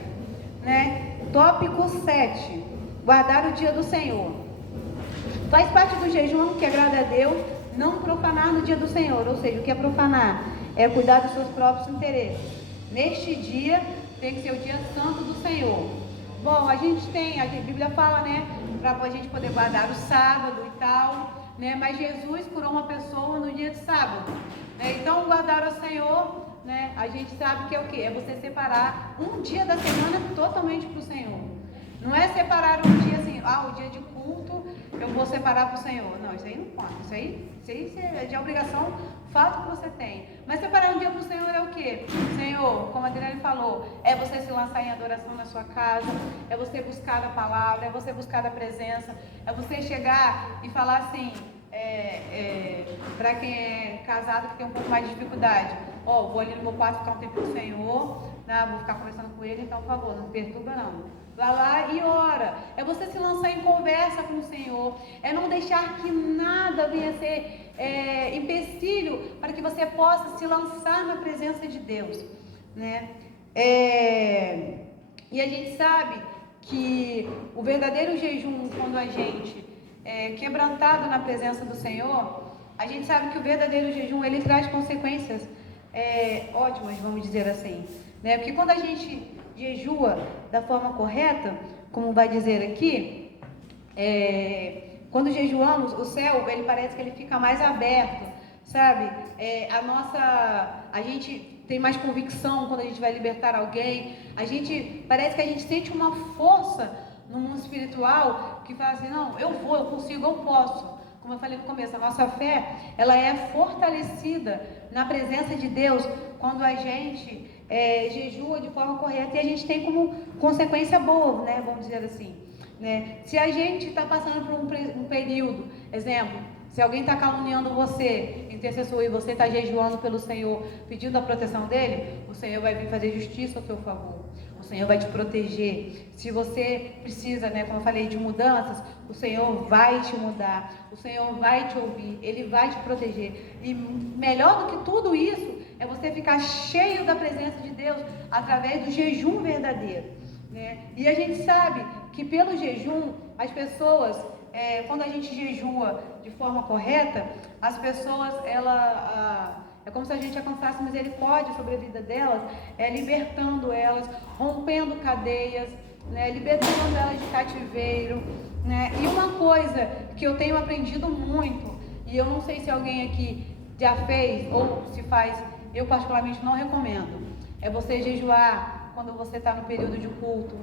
né? Tópico 7. Guardar o dia do Senhor. Faz parte do jejum que agrada a Deus não profanar no dia do Senhor. Ou seja, o que é profanar? É cuidar dos seus próprios interesses. Neste dia tem que ser o dia santo do Senhor. Bom, a Bíblia fala, né, para a gente poder guardar o sábado e tal, né, mas Jesus curou uma pessoa no dia de sábado, né? Então guardar o Senhor, né, a gente sabe que é o que? É você separar um dia da semana totalmente para o Senhor. Não é separar um dia assim, o dia de culto eu vou separar para o Senhor. Não, isso aí não conta. Isso aí é de obrigação, fato que você tem. Mas separar um dia para o Senhor é o quê? Senhor, como a Adriane falou, é você se lançar em adoração na sua casa, é você buscar a palavra, é você buscar a presença, é você chegar e falar assim, para quem é casado que tem um pouco mais de dificuldade, vou ali no meu quarto ficar um tempo com o Senhor, vou ficar conversando com ele, então por favor, não perturba não. Vai lá e ora. É você se lançar em conversa com o Senhor. É não deixar que nada venha ser empecilho para que você possa se lançar na presença de Deus, né? E a gente sabe que o verdadeiro jejum, quando a gente é quebrantado na presença do Senhor, a gente sabe que o verdadeiro jejum, ele traz consequências ótimas, vamos dizer assim, né? Porque quando a gente jejua da forma correta, como vai dizer aqui, quando jejuamos, o céu, ele parece que ele fica mais aberto, sabe? A gente tem mais convicção quando a gente vai libertar alguém. Parece que a gente sente uma força no mundo espiritual que fala assim, não, eu vou, eu consigo, eu posso. como eu falei no começo, a nossa fé, ela é fortalecida na presença de Deus quando a gente jejua de forma correta, e a gente tem como consequência boa, né? Vamos dizer assim, né? Se a gente está passando por um período, exemplo, se alguém está caluniando você, intercessor, e você está jejuando pelo Senhor, pedindo a proteção dele, o Senhor vai vir fazer justiça ao seu favor. O Senhor vai te proteger. Se você precisa, né, como eu falei, de mudanças, o Senhor vai te mudar. O Senhor vai te ouvir. Ele vai te proteger. E melhor do que tudo isso é você ficar cheio da presença de Deus através do jejum verdadeiro, né? E a gente sabe que pelo jejum, as pessoas, quando a gente jejua de forma correta, as pessoas, é como se a gente alcançasse misericórdia sobre a vida delas, libertando elas, rompendo cadeias, né, libertando elas de cativeiro, né? E uma coisa que eu tenho aprendido muito, e eu não sei se alguém aqui já fez ou se faz, eu particularmente não recomendo, é você jejuar quando você está no período de culto,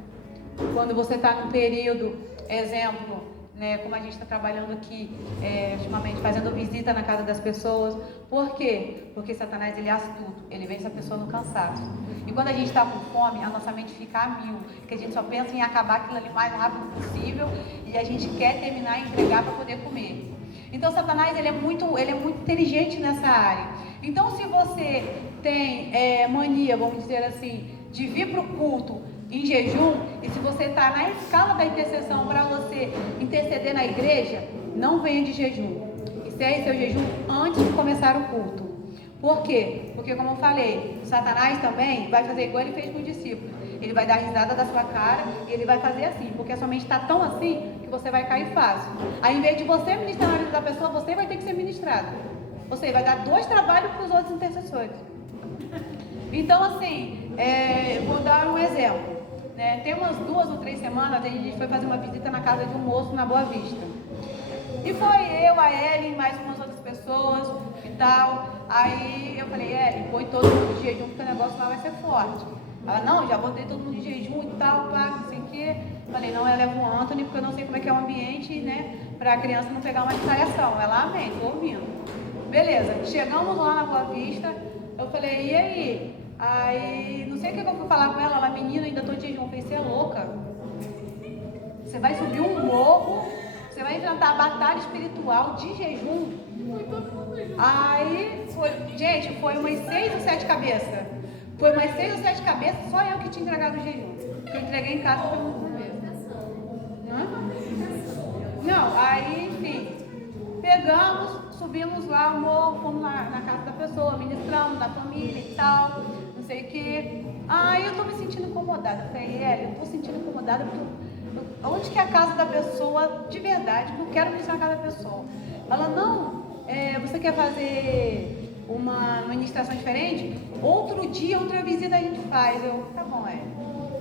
quando você está num período, exemplo, né, como a gente está trabalhando aqui ultimamente, fazendo visita na casa das pessoas. Por quê? Porque Satanás, ele é astuto, ele vence a pessoa no cansaço. E quando a gente está com fome, a nossa mente fica a mil, que a gente só pensa em acabar aquilo ali o mais rápido possível, e a gente quer terminar e entregar para poder comer. Então Satanás, ele é muito inteligente nessa área. Então, se você tem mania, vamos dizer assim, de vir para o culto em jejum, e se você está na escala da intercessão para você interceder na igreja, não venha de jejum. Encerre seu jejum antes de começar o culto. Por quê? Porque, como eu falei, Satanás também vai fazer igual ele fez com os discípulos. Ele vai dar risada da sua cara e ele vai fazer assim, porque a sua mente está tão assim que você vai cair fácil. Aí, em vez de você ministrar na vida da pessoa, você vai ter que ser ministrado. Você vai dar 2 trabalhos para os outros intercessores. Então, assim, vou dar um exemplo. Né? Tem umas 2 ou 3 semanas, a gente foi fazer uma visita na casa de um moço na Boa Vista. E foi eu, a Ellen, mais umas outras pessoas e tal. Aí eu falei, Ellen, põe todo mundo de jejum, porque o negócio lá vai ser forte. Ela, não, já botei todo mundo de jejum e tal, pá, não sei o quê. Falei, não, ela leva o Anthony, porque eu não sei como é que é o ambiente, né, pra criança não pegar uma retaliação. Ela, amém, tô ouvindo. Beleza, chegamos lá na Boa Vista, eu falei, e aí? Aí, não sei o que eu fui falar com ela, ela, menina, ainda tô de jejum. Eu falei, você é louca? Você vai subir um morro, você vai enfrentar a batalha espiritual de jejum. Aí, foi umas 6 ou 7 cabeças. Foi umas 6 ou 7 cabeças, só eu que tinha entregado o jejum. Eu entreguei em casa foi muito mesmo. Não, aí, enfim, pegamos, subimos lá o morro, fomos na casa da pessoa, ministramos, da família e tal, não sei o que. Aí eu tô me sentindo incomodada. Eu falei, eu tô sentindo incomodada porque onde que é a casa da pessoa de verdade? Não quero ministrar na casa da pessoa. Ela, não, você quer fazer uma ministração diferente? Outro dia, outra visita a gente faz. Eu, tá bom,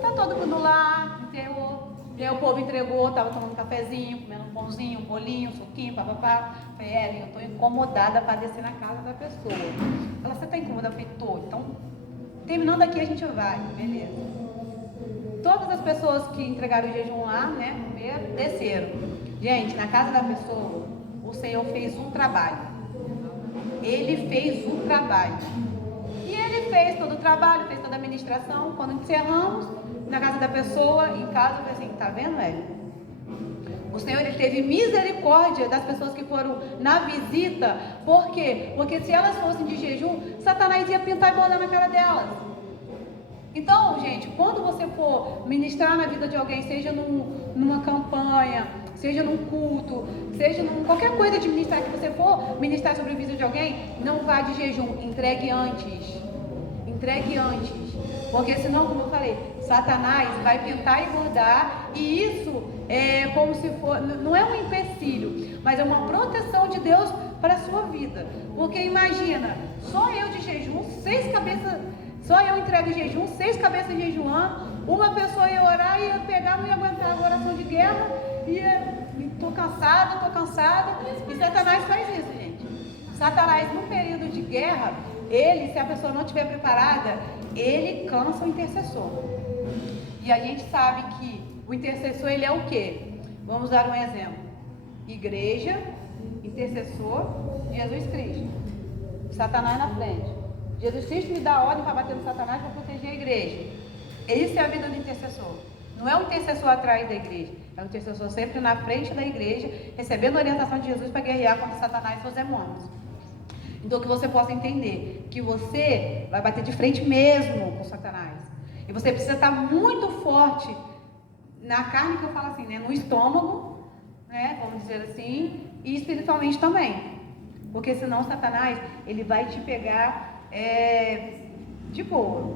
tá todo mundo lá, entregou. E aí o povo entregou, tava tomando um cafezinho, comendo um pãozinho, um bolinho, um suquinho, papapá. Falei, Ellen, eu tô incomodada para descer na casa da pessoa. Ela, você tá incomodada? Eu falei, tô. Então, terminando aqui a gente vai, beleza. Todas as pessoas que entregaram o jejum lá, né, desceram. Gente, na casa da pessoa, o Senhor fez um trabalho. Ele fez um trabalho. E ele fez todo o trabalho, fez toda a administração. Quando encerramos, na casa da pessoa, em casa, eu falei assim, tá vendo, Hélio? O Senhor, ele teve misericórdia das pessoas que foram na visita. Por quê? Porque se elas fossem de jejum, Satanás ia pintar e bordar na cara delas. Então, gente, quando você for ministrar na vida de alguém, seja numa campanha, seja num culto, seja qualquer coisa de ministrar que você for ministrar sobre a vida de alguém, não vá de jejum, entregue antes. Entregue antes. Porque senão, como eu falei, Satanás vai pintar e bordar, e isso é como se for, não é um empecilho, mas é uma proteção de Deus para a sua vida. Porque imagina, só eu de jejum, 6 cabeças, só eu entrego jejum, 6 cabeças jejuando, uma pessoa ia orar, ia pegar, não ia aguentar a oração de guerra, tô cansada, e Satanás faz isso, gente. Satanás, num período de guerra, ele, se a pessoa não estiver preparada, ele cansa o intercessor. E a gente sabe que o intercessor, ele é o quê? Vamos dar um exemplo. Igreja, intercessor de Jesus Cristo. Satanás na frente. Jesus Cristo me dá ordem para bater no Satanás para proteger a igreja. Isso é a vida do intercessor. Não é um intercessor atrás da igreja. É um intercessor sempre na frente da igreja, recebendo a orientação de Jesus para guerrear contra Satanás e seus demônios. Então que você possa entender que você vai bater de frente mesmo com Satanás. E você precisa estar muito forte na carne, que eu falo assim, né? No estômago, né? Vamos dizer assim, e espiritualmente também. Porque senão Satanás, ele vai te pegar de boa.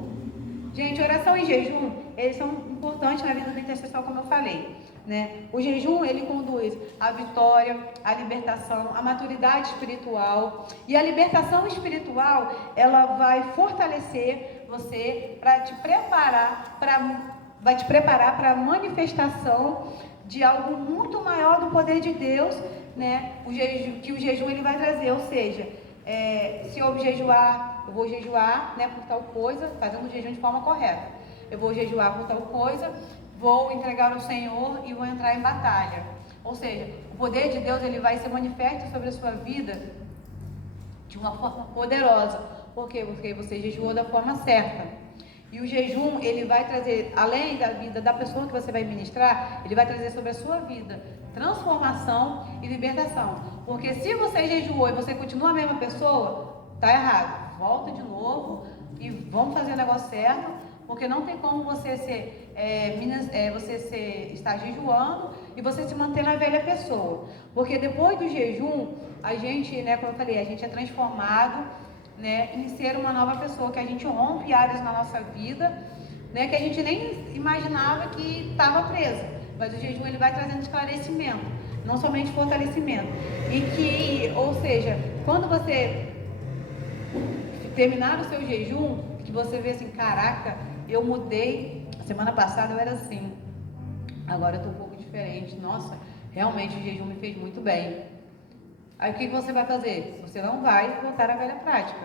Gente, oração e jejum, eles são importantes na vida do intercessor, como eu falei, né? O jejum, ele conduz à vitória, à libertação, à maturidade espiritual. E a libertação espiritual, ela vai fortalecer você para te preparar para a manifestação de algo muito maior do poder de Deus, né? O jejum ele vai trazer, ou seja, se eu jejuar, eu vou jejuar, né, por tal coisa, fazendo o jejum de forma correta. Eu vou jejuar por tal coisa, vou entregar ao Senhor e vou entrar em batalha. Ou seja, o poder de Deus ele vai ser manifesto sobre a sua vida de uma forma poderosa. Por quê? Porque você jejuou da forma certa. E o jejum, ele vai trazer, além da vida da pessoa que você vai ministrar, ele vai trazer sobre a sua vida transformação e libertação. Porque se você jejuou e você continua a mesma pessoa, tá errado. Volta de novo e vamos fazer o negócio certo, porque não tem como você estar jejuando e você se manter na velha pessoa. Porque depois do jejum, a gente, né, como eu falei, a gente é transformado, né, em ser uma nova pessoa, que a gente rompe áreas na nossa vida, né, que a gente nem imaginava que estava presa. Mas o jejum ele vai trazendo esclarecimento, não somente fortalecimento. E que, ou seja, quando você terminar o seu jejum, que você vê assim, caraca, eu mudei, semana passada eu era assim, agora eu estou um pouco diferente, nossa, realmente o jejum me fez muito bem. Aí o que você vai fazer? Você não vai voltar à velha prática,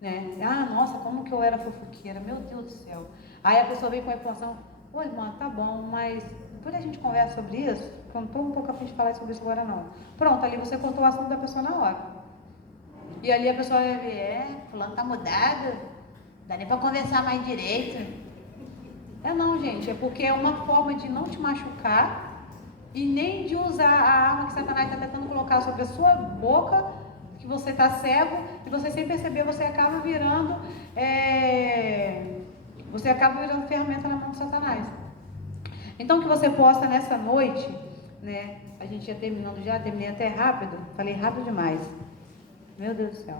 né? Ah, nossa, como que eu era fofoqueira, meu Deus do céu. Aí a pessoa vem com a informação, ô irmã, tá bom, mas depois a gente conversa sobre isso, porque eu não estou um pouco a fim de falar sobre isso agora não. Pronto, ali você contou o assunto da pessoa na hora. E ali a pessoa vai ver, fulano tá mudado, dá nem para conversar mais direito. Não, gente, é porque é uma forma de não te machucar e nem de usar a arma que Satanás está tentando colocar sobre a sua boca, que você está cego e você sem perceber, você acaba virando ferramenta na mão de Satanás. Então que você possa nessa noite, né, a gente ia terminando já, terminei até rápido, falei rápido demais, meu Deus do céu.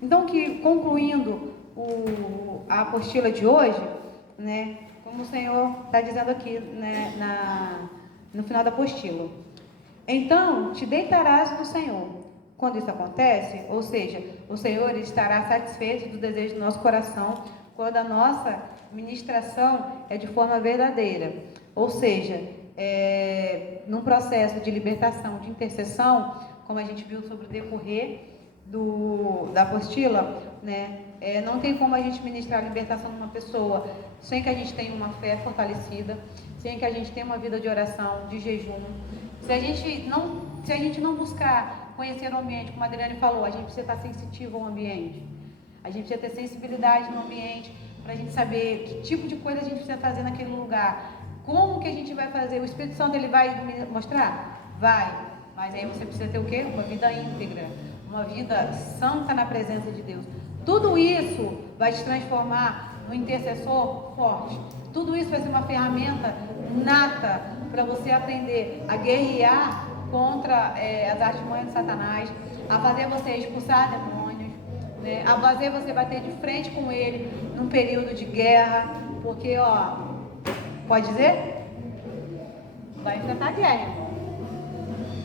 Então que concluindo a apostila de hoje, né, como o Senhor está dizendo aqui, né, no final da apostila. Então, te deitarás no Senhor. Quando isso acontece, ou seja, o Senhor ele estará satisfeito do desejo do nosso coração, quando a nossa ministração é de forma verdadeira. Ou seja, num processo de libertação, de intercessão, como a gente viu sobre o decorrer da apostila, né? Não tem como a gente ministrar a libertação de uma pessoa sem que a gente tenha uma fé fortalecida, sem que a gente tenha uma vida de oração, de jejum. Se a gente não buscar conhecer o ambiente, como a Adriane falou, a gente precisa estar sensitivo ao ambiente. A gente precisa ter sensibilidade no ambiente para a gente saber que tipo de coisa a gente precisa fazer naquele lugar. Como que a gente vai fazer? O Espírito Santo ele vai me mostrar? Vai. Mas aí você precisa ter o quê? Uma vida íntegra, uma vida santa na presença de Deus. Tudo isso vai te transformar no intercessor forte. Tudo isso vai ser uma ferramenta nata para você aprender a guerrear contra as artimanhas de Satanás, a fazer você expulsar demônios, né? A fazer você bater de frente com ele num período de guerra, porque, pode dizer? Vai enfrentar guerra, irmão.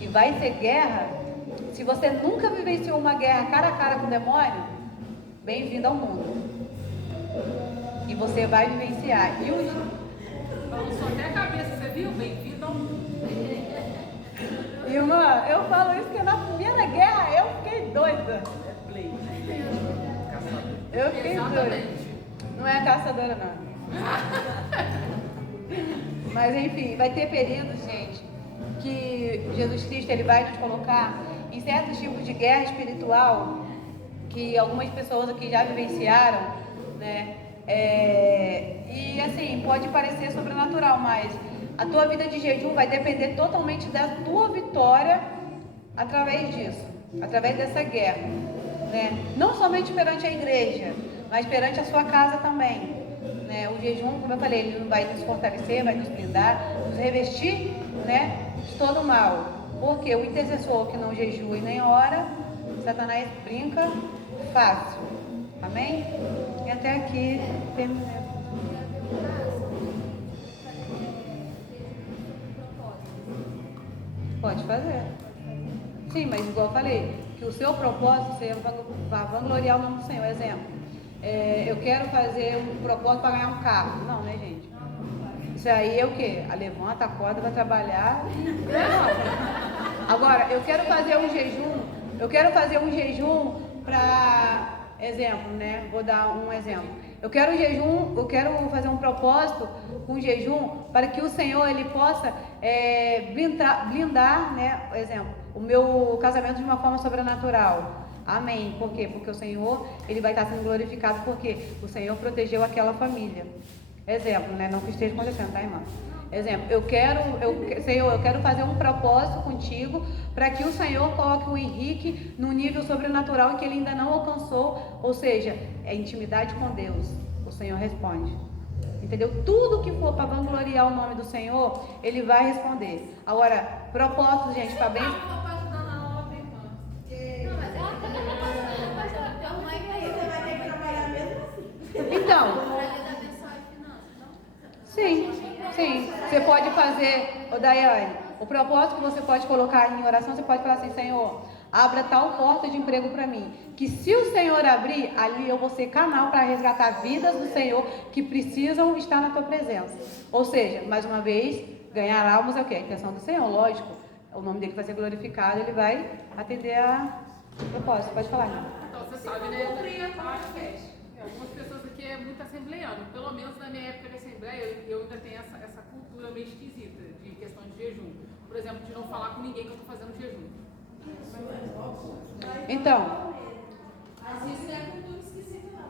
E vai ser guerra. Se você nunca vivenciou uma guerra cara a cara com o demônio, bem-vindo ao mundo. E você vai vivenciar. E balançou até a cabeça, você viu? Bem-vindo ao mundo. Irmã, eu falo isso porque na primeira guerra eu fiquei doida. Eu fiquei doida. Não é a caçadora, não. Mas enfim, vai ter períodos, gente, que Jesus Cristo ele vai nos colocar em certos tipos de guerra espiritual que algumas pessoas aqui já vivenciaram, né? E assim, pode parecer sobrenatural, mas a tua vida de jejum vai depender totalmente da tua vitória através disso, através dessa guerra, né? Não somente perante a igreja, mas perante a sua casa também, né? O jejum, como eu falei, ele vai nos fortalecer, vai nos blindar, nos revestir, né, de todo o mal. Porque o intercessor que não jejua e nem ora, Satanás brinca fácil. Amém? E até aqui terminei. Pode fazer. Sim, mas igual eu falei, que o seu propósito seja vangloriar o nome do Senhor. Exemplo, eu quero fazer um propósito para ganhar um carro. Não, né, gente? Isso aí é o quê? Levanta, acorda, vai trabalhar. Não. Agora, eu quero fazer um jejum para... Exemplo, né? Vou dar um exemplo. Eu quero fazer um propósito com jejum para que o Senhor ele possa blindar, né? Exemplo, o meu casamento de uma forma sobrenatural. Amém. Por quê? Porque o Senhor ele vai estar sendo glorificado porque o Senhor protegeu aquela família. Exemplo, né? Não que esteja acontecendo, tá, irmã? Exemplo, Senhor, eu quero fazer um propósito contigo para que o Senhor coloque o Henrique no nível sobrenatural que ele ainda não alcançou, ou seja, é intimidade com Deus. O Senhor responde. Entendeu? Tudo que for para vangloriar o nome do Senhor, ele vai responder. Agora, propósito, gente, para bem. Então, sim, você pode fazer, Daiane, o propósito que você pode colocar em oração, você pode falar assim: Senhor, abra tal porta de emprego para mim, que se o Senhor abrir, ali eu vou ser canal para resgatar vidas do Senhor que precisam estar na tua presença. Ou seja, mais uma vez, ganhar almas é o quê? A intenção do Senhor, lógico, o nome dele vai ser glorificado, ele vai atender a propósito. Pode falar, irmão. Então, você sabe, né? Algumas pessoas aqui é muito assembleiano. Pelo menos na minha época de assembleia, eu ainda tenho essa cultura meio esquisita de questão de jejum. Por exemplo, de não falar com ninguém que eu estou fazendo jejum. Então, Mas isso não é cultura esquisita, não.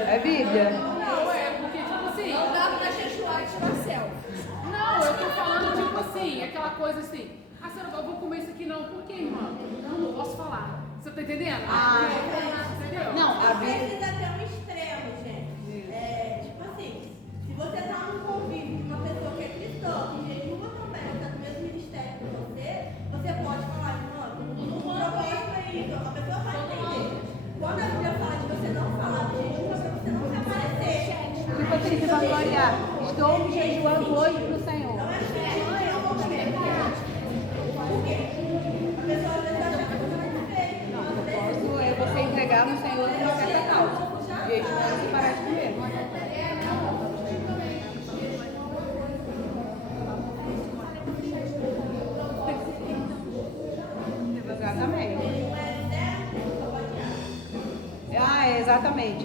é Bíblia. Não, porque, tipo assim... Não dá pra jejuar e tirar selfie. Não, eu tô falando, tipo assim, aquela coisa assim... Ah, senhora, eu vou comer isso aqui não. Por quê, irmã? Não posso falar. Você tá entendendo? Entendeu? Não, a Às Bíblia... vezes até um extremo, gente. Tipo assim, se você tá num convívio com uma pessoa que é cristã, que jejuma também, que tá no mesmo ministério que você pode falar, mano, não propósito é isso, a pessoa vai entender. Quando a Bíblia fala de você não falar de jejum, é pra você não se aparecer. Tipo assim, você vai gloriar. Estou jejuando hoje pro Senhor. Não é jejum, eu vou comer. Por quê? A pessoa às vezes acha que você vai comer. Propósito é você entregar no Senhor uma certa causa. Jejum é você parar de comer. Exatamente. Exatamente.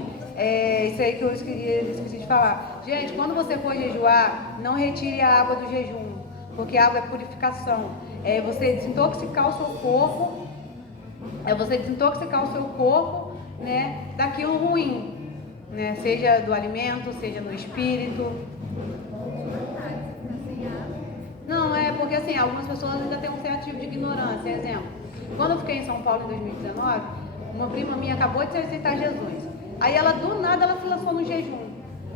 Isso aí que eu esqueci de falar. Gente, quando você for jejuar, não retire a água do jejum, porque a água é purificação. É você desintoxicar o seu corpo, né, daquilo ruim, né, seja do alimento, seja no espírito. Não, porque assim, algumas pessoas ainda têm um certo tipo de ignorância. Exemplo, quando eu fiquei em São Paulo em 2019, uma prima minha acabou de aceitar Jesus. Aí ela, do nada, ela se lançou no jejum.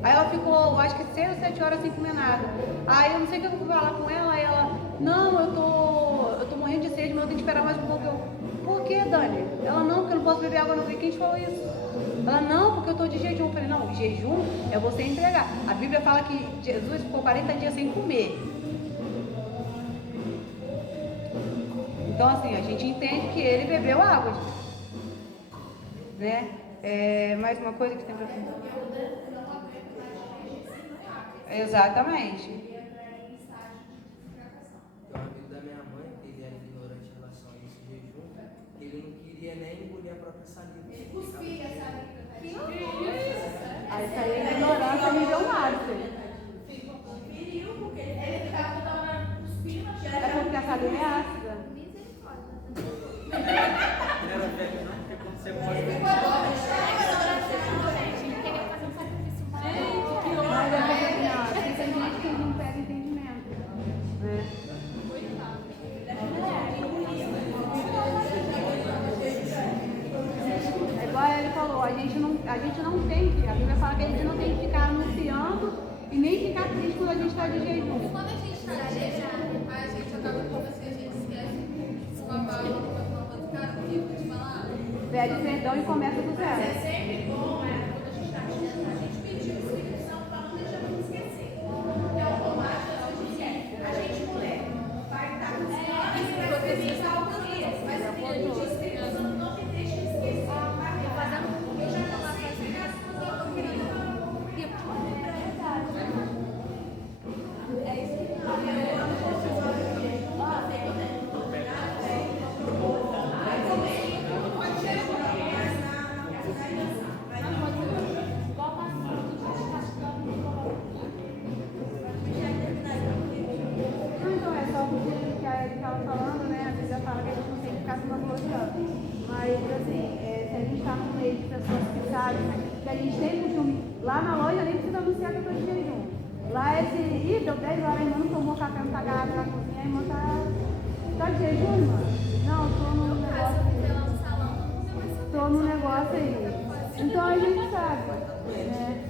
Aí ela ficou, acho que 6 ou 7 horas sem comer nada. Aí eu não sei o que eu fui falar com ela, aí ela, não, eu tô morrendo de sede, mas eu tenho que esperar mais um pouco. Por que, Dani? Ela, não, porque eu não posso beber água, não. Eu falei, quem te falou isso? Ela, não, porque eu tô de jejum. Eu falei, não, jejum é você entregar. A Bíblia fala que Jesus ficou 40 dias sem comer. Então, assim, a gente entende que ele bebeu água, né? Mais uma coisa que tem pra falar. Exatamente. Tem um amigo da minha mãe, que ele era ignorante em relação a esse jejum, ele não queria nem engolir a própria saliva. Ele cuspia a saliva. Aí isso aí é ignorância nível máximo. Ele ficava toda hora cuspindo, É porque a saliva é ácida. era velho não, porque quando você pode. Gente, queria fazer um sacrifício maior. Que Mas horror! é porque, ó, tem gente que não pega entendimento. Né? É igual ele falou, a gente não tem que, a Bíblia fala que a gente não tem que ficar anunciando e nem ficar triste quando a gente está de jejum. Quando a gente está de jejum, a gente acaba com assim, a gente esquece uma palavra que eu falo, cara, o que eu vou te falar? Pede perdão e começa do É zero. sempre bom, quando a gente está a gente pedir o Espírito Santo para não deixar de esquecer. É automático, a gente esquece. A gente, mulher, vai estar cozinhando e vai precisar alguns dias. Mas eu tenho que pedir o Espírito Santo não me deixe esquecer. Eu já não sei se é assim, eu queria. É isso que Então é só porque que a Erika estava falando, né? A Bíblia fala que a gente não tem que ficar se vangloriando. Mas assim, se a gente está no meio de pessoas que sabem, que a gente tem costume, lá na loja nem precisa anunciar que eu estou de jejum. Lá deu 10 horas, a irmã não tomou café, não tá agarrada na cozinha, a irmã tá de jejum, irmã? Não, tô num negócio. Tô num negócio aí. Então a gente sabe, né?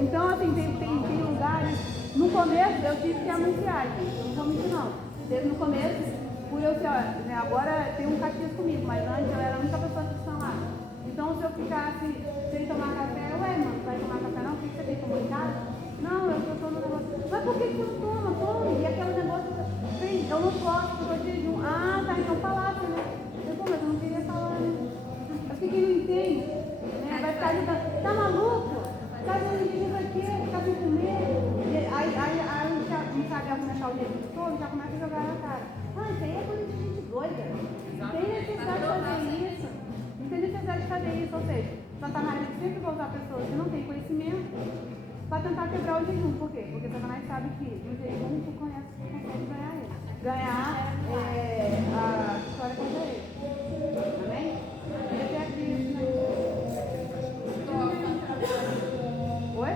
Então assim, tem lugares. No começo eu tive que anunciar, gente. Não vou mentir não. Desde no começo, por eu ser, né, agora tem um castigo comigo, mas antes eu era a única pessoa cristã lá. Então se eu ficasse sem tomar café, ué, mano, vai tomar café não? Por que você tem que tomar em casa? Não, eu tô no negócio. Mas por que você não toma? Tome. E aquele negócio, eu não posso, eu tô de jejum. Ah, tá, então falasse, né? Mas eu não queria falar, né? Mas quem não entende, né? Vai ficar dizendo, tá maluco? Tá fazendo jejum pra quê? Tá sem comer? Aí não sabe começar o jejum todo, já começa a jogar na cara. Ah, isso aí é coisa de gente doida. Não tem necessidade de fazer isso. Não tem necessidade de fazer isso. Ou seja, Satanás sempre vai usar pessoas que não têm conhecimento para tentar quebrar o jejum. Por quê? Porque Satanás sabe que no jejum tu consegue ganhar ele. Ganhar a vitória contra ele. Amém? Ele é Cristo, né? Oi?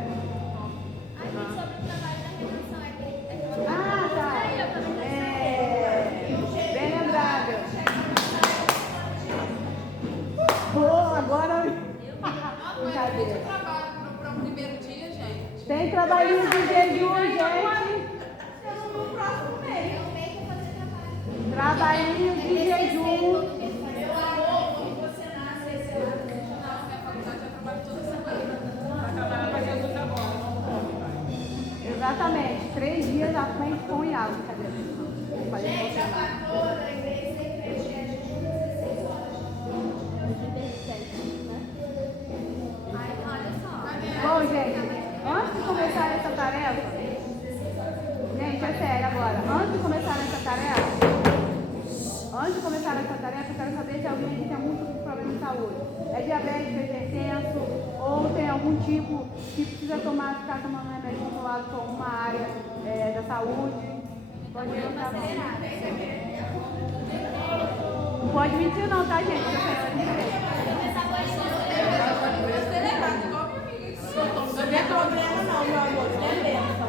A gente sobre o trabalho da redenção é Ah, tá. Bem lembrado. Boa, agora. Brincadeira. Muito trabalho para o primeiro dia, gente. Tem trabalhinho de jejum, gente. No próximo mês. Trabalhinho de jejum. Meu amor, quando você nasce, esse é o Minha faculdade eu trabalho toda semana. Vai trabalhar para Jesus agora, não pode. Exatamente. 3 dias à frente com e água. Cadê? Gente, a pastora da igreja tem crente é de 16 horas. Ai, olha só. Bom, gente, antes de começar essa tarefa, gente, é sério agora, antes de começar essa tarefa, eu quero saber se alguém aqui tem algum tipo de problema de saúde. É diabetes, é hipertenso, ou tem algum tipo que precisa ficar tomando remédio controlado por alguma área da saúde. Pode levantar a mão. Não pode mentir não, tá, gente? Eu quero dizer. Não tem problema não, meu amor. Não é bênção.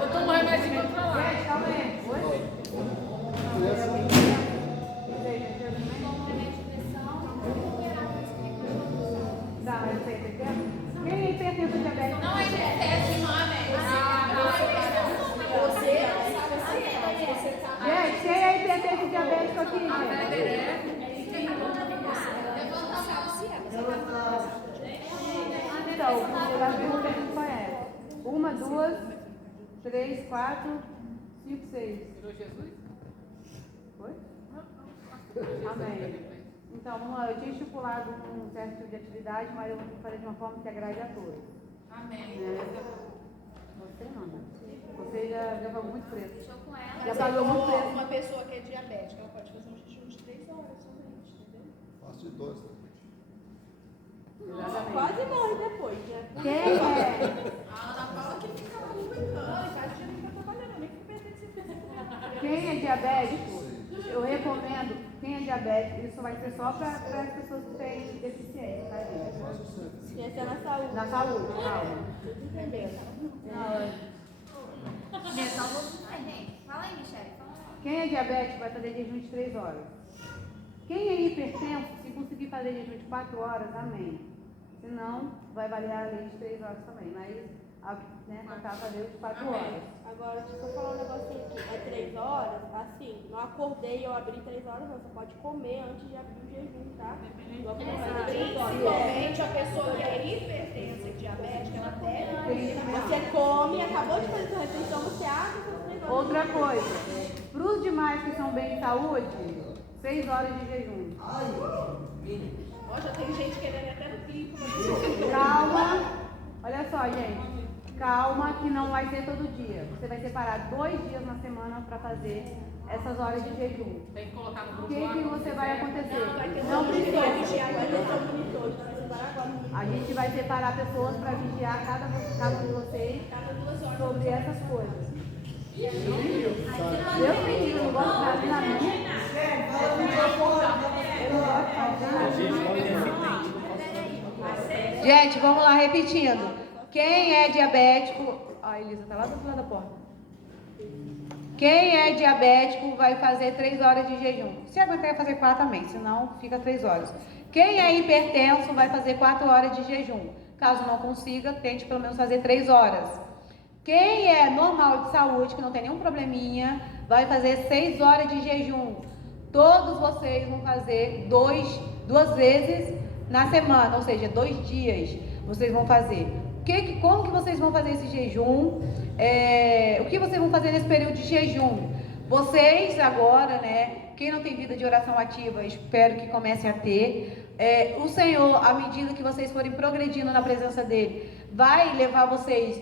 Eu tomo remédio controlado. Gente, calma aí. Oi? Tá, mas você entendeu? Quem é hipertenso ou diabetes? Não é hipertenso, não é Gente, quem é hipertenso e diabético aqui, gente? Então, a pergunta que foi essa. 1, 2, 3, 4, 5, 6. Virou Jesus? Foi? Amém. Então, vamos lá. Eu tinha estipulado um certo tipo de atividade, mas eu vou fazer de uma forma que agrade a todos. Amém. Você não, né? Você já pagou muito preço. Deixou com ela. Já pagou muito preço. Uma pessoa que é diabética, ela pode fazer um jejum de 3 horas somente, entendeu? Faço de 2 também. Exatamente. Quase morre depois, né? Quem é? A Ana Paula que fica lá cuidando. Em casa já fica trabalhando, nem que perdendo esse tempo. Quem é diabético, eu recomendo, quem é diabético, isso vai ser só para as pessoas que têm deficiência, tá, gente? Ciência na saúde. Na saúde, calma. Fala aí, Michele. Quem é diabético vai fazer jejum de 3 horas. Quem é hipertenso, se conseguir fazer jejum de 4 horas, amém. Se não, vai valer a lei de 3 horas também. Mas, tentar fazer de 4 horas. Agora, deixa eu falar um negocinho aqui. É 3 horas, assim, não acordei e eu abri 3 horas, não. Você pode comer antes de abrir o jejum, tá? Igual que eu falei, 3 horas. Principalmente a pessoa que é hipertensa e diabética, ela deve. Você come, acabou de fazer sua refeição, você abre essas 3 horas. Outra coisa, para os demais que são bem de saúde, 6 horas de jejum. Ó, já tem gente querendo até no pico. Calma, olha só, gente. Calma, que não vai ser todo dia. Você vai separar 2 dias na semana para fazer essas horas de jejum. Tem que colocar no O grupo que, lá. que você vai acontecer? Não precisa. Agora no A gente vai separar pessoas para vigiar cada um de vocês sobre essas coisas. Deus me livre, eu não gosto de fazer na minha. Eu não gosto de fazer na minha. Gente, vamos lá, repetindo. Quem é diabético... A Elisa tá lá do outro lado da porta. Quem é diabético vai fazer 3 horas de jejum. Se aguentar, vai fazer 4 também, senão fica 3 horas. Quem é hipertenso vai fazer 4 horas de jejum. Caso não consiga, tente pelo menos fazer 3 horas. Quem é normal de saúde, que não tem nenhum probleminha, vai fazer 6 horas de jejum. Todos vocês vão fazer 2 vezes na semana, ou seja, 2 dias vocês vão fazer. Como que vocês vão fazer esse jejum? O que vocês vão fazer nesse período de jejum? Vocês agora, quem não tem vida de oração ativa, espero que comece a ter. O Senhor, à medida que vocês forem progredindo na presença dEle, vai levar vocês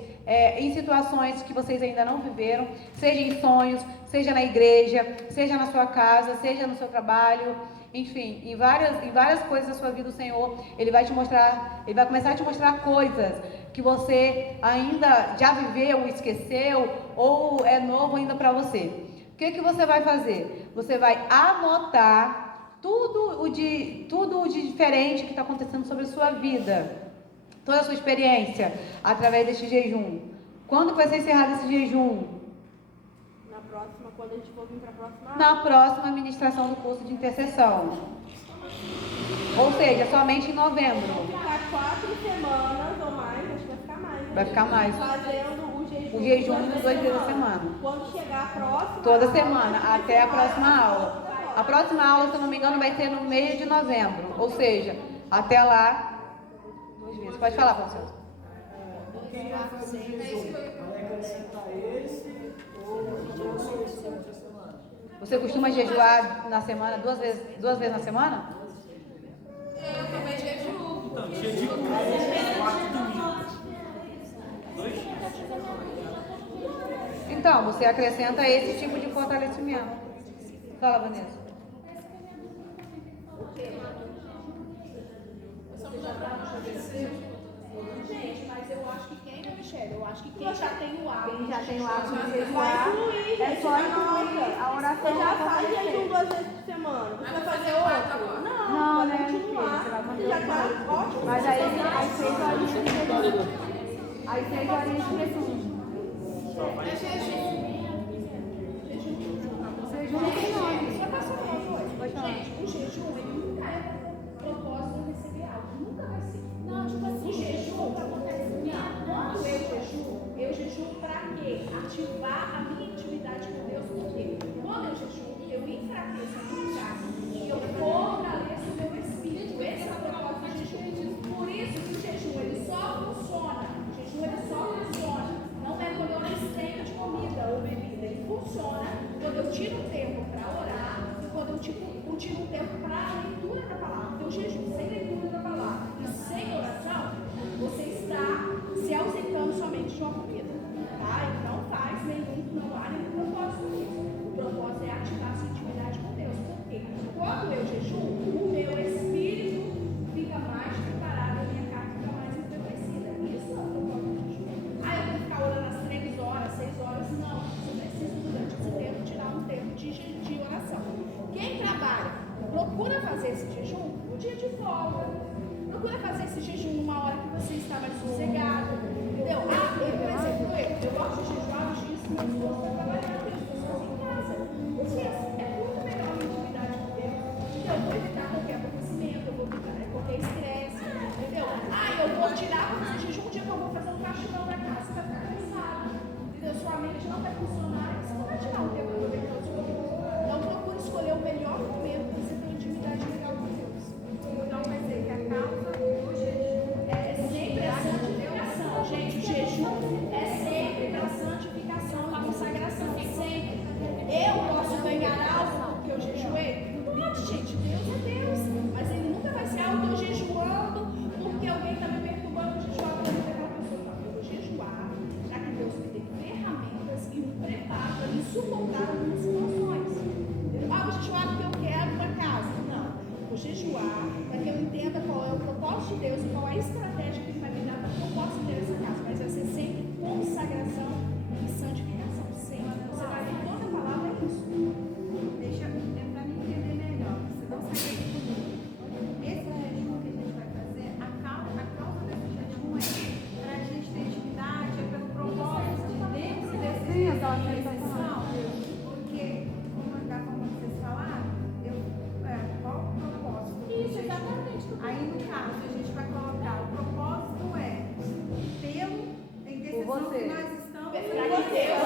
em situações que vocês ainda não viveram, seja em sonhos, seja na igreja, seja na sua casa, seja no seu trabalho, enfim, em várias coisas da sua vida, o Senhor, Ele vai começar a te mostrar coisas que você ainda já viveu, esqueceu, ou é novo ainda para você. O que você vai fazer? Você vai anotar tudo o de diferente que está acontecendo sobre a sua vida, toda a sua experiência através deste jejum. Quando vai ser encerrado esse jejum? Na próxima, quando a gente for vir para a próxima aula. Na próxima ministração do curso de intercessão. Ou seja, somente em novembro. Vai ficar 4 semanas ou mais, acho que vai ficar mais. Né? Vai ficar mais. Fazendo O jejum 2 vezes a semana. Quando chegar a próxima. Toda semana, até a próxima aula. A próxima aula, se eu não me engano, vai ser no meio de novembro. Ou seja, até lá, 2 vezes. Pode falar, Francisco. Quem vai fazer jejum? Vai acrescentar esse ou só esse durante a semana? Você costuma jejuar na semana, 2 vezes na semana? Eu também jejuo. Então, dia de 4 domingos. 2? Então, você acrescenta esse tipo de fortalecimento. Fala, Vanessa. Gente, mas eu acho que quem, Michele? Eu acho que quem já tem o hábito. Quem já tem o hábito de Vai jejuar, incluir, é gente. só incluir a oração. Você já para faz fortalecer. jejum 2 vezes por semana. Você vai fazer quatro outro? agora. Não, Não, vai né, continuar. filha? Você vai Você já tá continuar. ótimo. Mas aí, às 6 horinhas de jejum. Às 6 horinhas de jejum. É jejum. Jejum não tem nome. Só passou hoje. Pode falar. Gente, o jejum, ele nunca é propósito de receber algo. Nunca vai ser. Não, tipo assim, o jejum acontece assim. Quando eu jejuo pra quê? Ativar a minha intimidade com Deus. Por quê? Quando eu jejuo, eu enfraqueço a minha carne e eu fortaleço o meu espírito. Esse é o propósito do jejum. Por isso que o jejum, ele só funciona. O jejum, ele só funciona. Não é quando eu abstenho de comida ou bebida. Ele funciona quando eu tiro um tempo para orar e quando eu tiro um tempo para a leitura da palavra. Porque o jejum sem leitura da palavra e sem oração, você está se ausentando somente de uma comida. Tá? E não há nenhum propósito nisso. O propósito é ativar a sua intimidade com Deus. Porque quando eu jejuo, o meu espírito fica mais preparado, a minha carne fica mais entorpecida. Isso é o propósito do jejum. Eu vou ficar orando às 3 horas, 6 horas. Não. Você precisa, durante esse tempo, tirar um tempo pessoas para trabalhar, tem pessoas em casa. Porque é muito melhor a intimidade com Deus. Então, eu vou evitar qualquer aborrecimento, eu vou evitar qualquer estresse, entendeu? Eu vou tirar para fazer jejum um dia que eu vou fazer um caixão na casa, você vai ficar cansado, entendeu? Sua mente não vai funcionar, você não vai tirar um tempo para aproveitar o seu corpo. Então, procure escolher o melhor momento para você ter uma intimidade legal com Deus. Então, vai ser que a causa do jejum É sempre a santificação, gente. O jejum é sempre para santificação, para consagração, sempre. Eu posso ganhar algo porque eu jejuei? Pode, gente. Deus é Deus. Mas ele nunca vai ser, eu estou jejuando porque alguém está me perturbando, eu jejuar para não pegar a pessoa. Não, eu vou jejuar para que Deus me dê ferramentas e um preparo para me suportar algumas situações. Vou jejuar porque eu quero para casa. Não. Vou jejuar para que eu entenda qual é o propósito de Deus e qual é a estratégia que Ele vai me dar para que eu possa ter essa casa. Mas vai ser sempre consagração e santificação. Sempre. Você vai ver toda a palavra é isso. Deixa para me entender melhor. Você não sai daqui comigo. Esse jejum que a gente vai fazer, a causa desse jejum é para a gente ter intimidade, é pelo propósito de dentro desse exceção. Porque, da forma que vocês falaram, qual o propósito? Isso, exatamente. Aí, no caso, a gente vai colocar o propósito pela intercessão que nós estamos Para que Deus,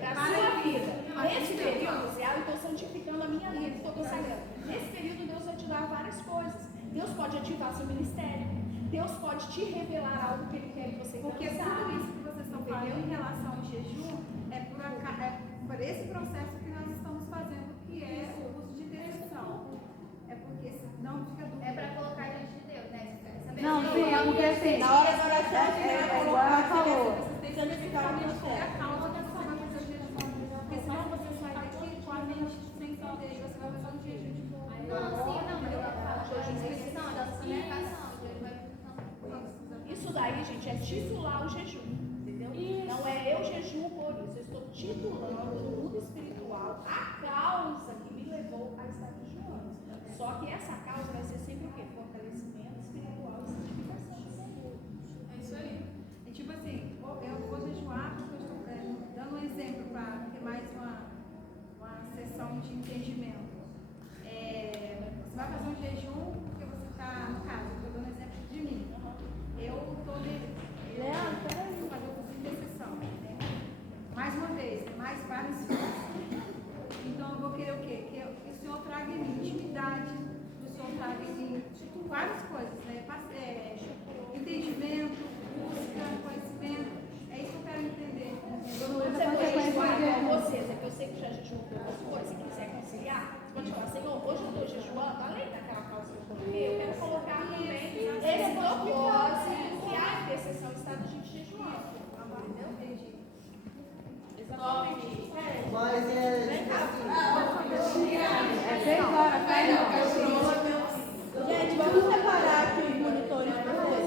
para a sua vida. Nesse período, eu estou santificando a minha vida, estou consagrando. Nesse período, Deus vai te dar várias coisas. Deus pode ativar seu ministério. Deus pode te revelar algo que Ele quer que você Porque tudo isso que vocês estão falando em relação ao jejum é por esse processo que nós estamos fazendo, que é o curso de intercessão. É porque senão fica dúvida. É para colocar diante de Deus, né? Não, sim, é porque assim, Na hora da oração, igual ela falou. Vocês têm que explicar qual é a causa que você vai fazer o jejum. Porque senão você sai daqui com a mente sem entender e você vai fazer um jejum de boa. Não, sim, não, mas eu falo de inscrição, da santificação. Isso daí, gente, é titular o jejum, entendeu? Não é eu jejuo por isso, eu estou titulando no mundo espiritual a causa que me levou a estar jejuando. Só que essa causa vai ser sempre o quê? Fortalecimento espiritual e santificação. É isso aí. É tipo assim, eu vou jejuar porque eu estou dando um exemplo para ter mais uma sessão de entendimento. Você vai fazer um jejum porque você está, no caso, eu estou dando exemplo de mim. Eu estou vou fazer o curso de intercessão. Mais uma vez, mais vários filhos. Então eu vou querer o quê? Que o Senhor traga em mim intimidade, que o Senhor traga em mim várias coisas, né? Entendimento, busca, conhecimento. É isso que eu quero entender. Quando você for jejuar com vocês, é que eu sei que já jejuou por outras coisas, se quiser conciliar, você pode falar, Senhor, hoje eu estou jejuando, além daquela causa que eu coloquei, eu quero colocar também esse propósito que a intercessão está da gente jejuando. Entendeu? Entendi. Exatamente. Mas É 6 horas, tá? Gente, vamos separar aqui os monitores para vocês.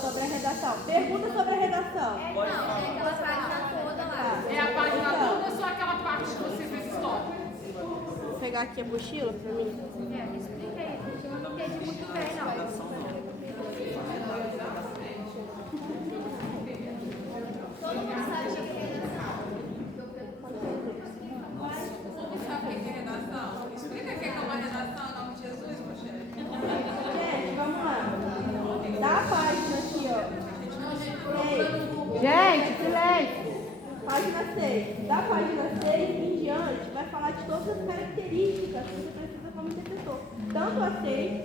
Sobre a redação. Pergunta sobre a redação. Não, tem aquela página toda lá. É a página toda ou só aquela parte que você fez história? Vou pegar aqui a mochila para mim. Me explica aí, porque eu não entendi muito bem, não. Todo mundo sabe o que é redação. Você sabe o que é redação? Explica o que é uma redação em nome de Jesus, Rochelle. Gente, vamos lá. Dá a página aqui, ó. Gente, silêncio. Página 6. Da página 6 em diante, vai falar de todas as características que você precisa como intercessor. Tanto a 6,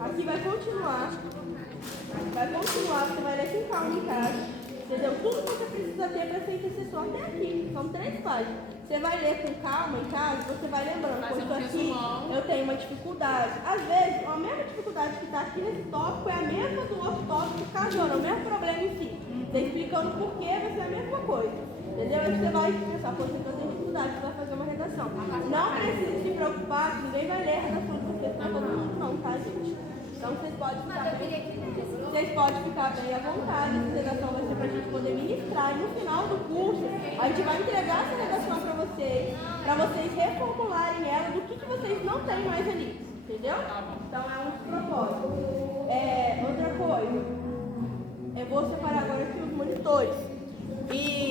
aqui vai continuar. Você vai ler com calma em casa. Entendeu? Tudo que você precisa ter para ser intercessor até aqui. São 3 páginas. Você vai ler com calma em casa, você vai lembrando. Por isso aqui eu tenho uma dificuldade. Às vezes, a mesma dificuldade que está aqui nesse tópico é a mesma do outro tópico, casando, é o mesmo problema em si. Você explicando por que vai ser a mesma coisa. Entendeu? Aí você vai pensar, pô, você tem dificuldade, você vai fazer uma redação. Não precisa se preocupar, que ninguém vai ler a redação de vocês para todo mundo, não, tá, gente? Então vocês podem ficar bem à vontade, essa redação vai ser para a gente poder ministrar. E no final do curso, a gente vai entregar essa redação para vocês reformularem ela do que vocês não têm mais ali. Entendeu? Então é um propósito. Outra coisa, eu vou separar agora aqui os monitores. E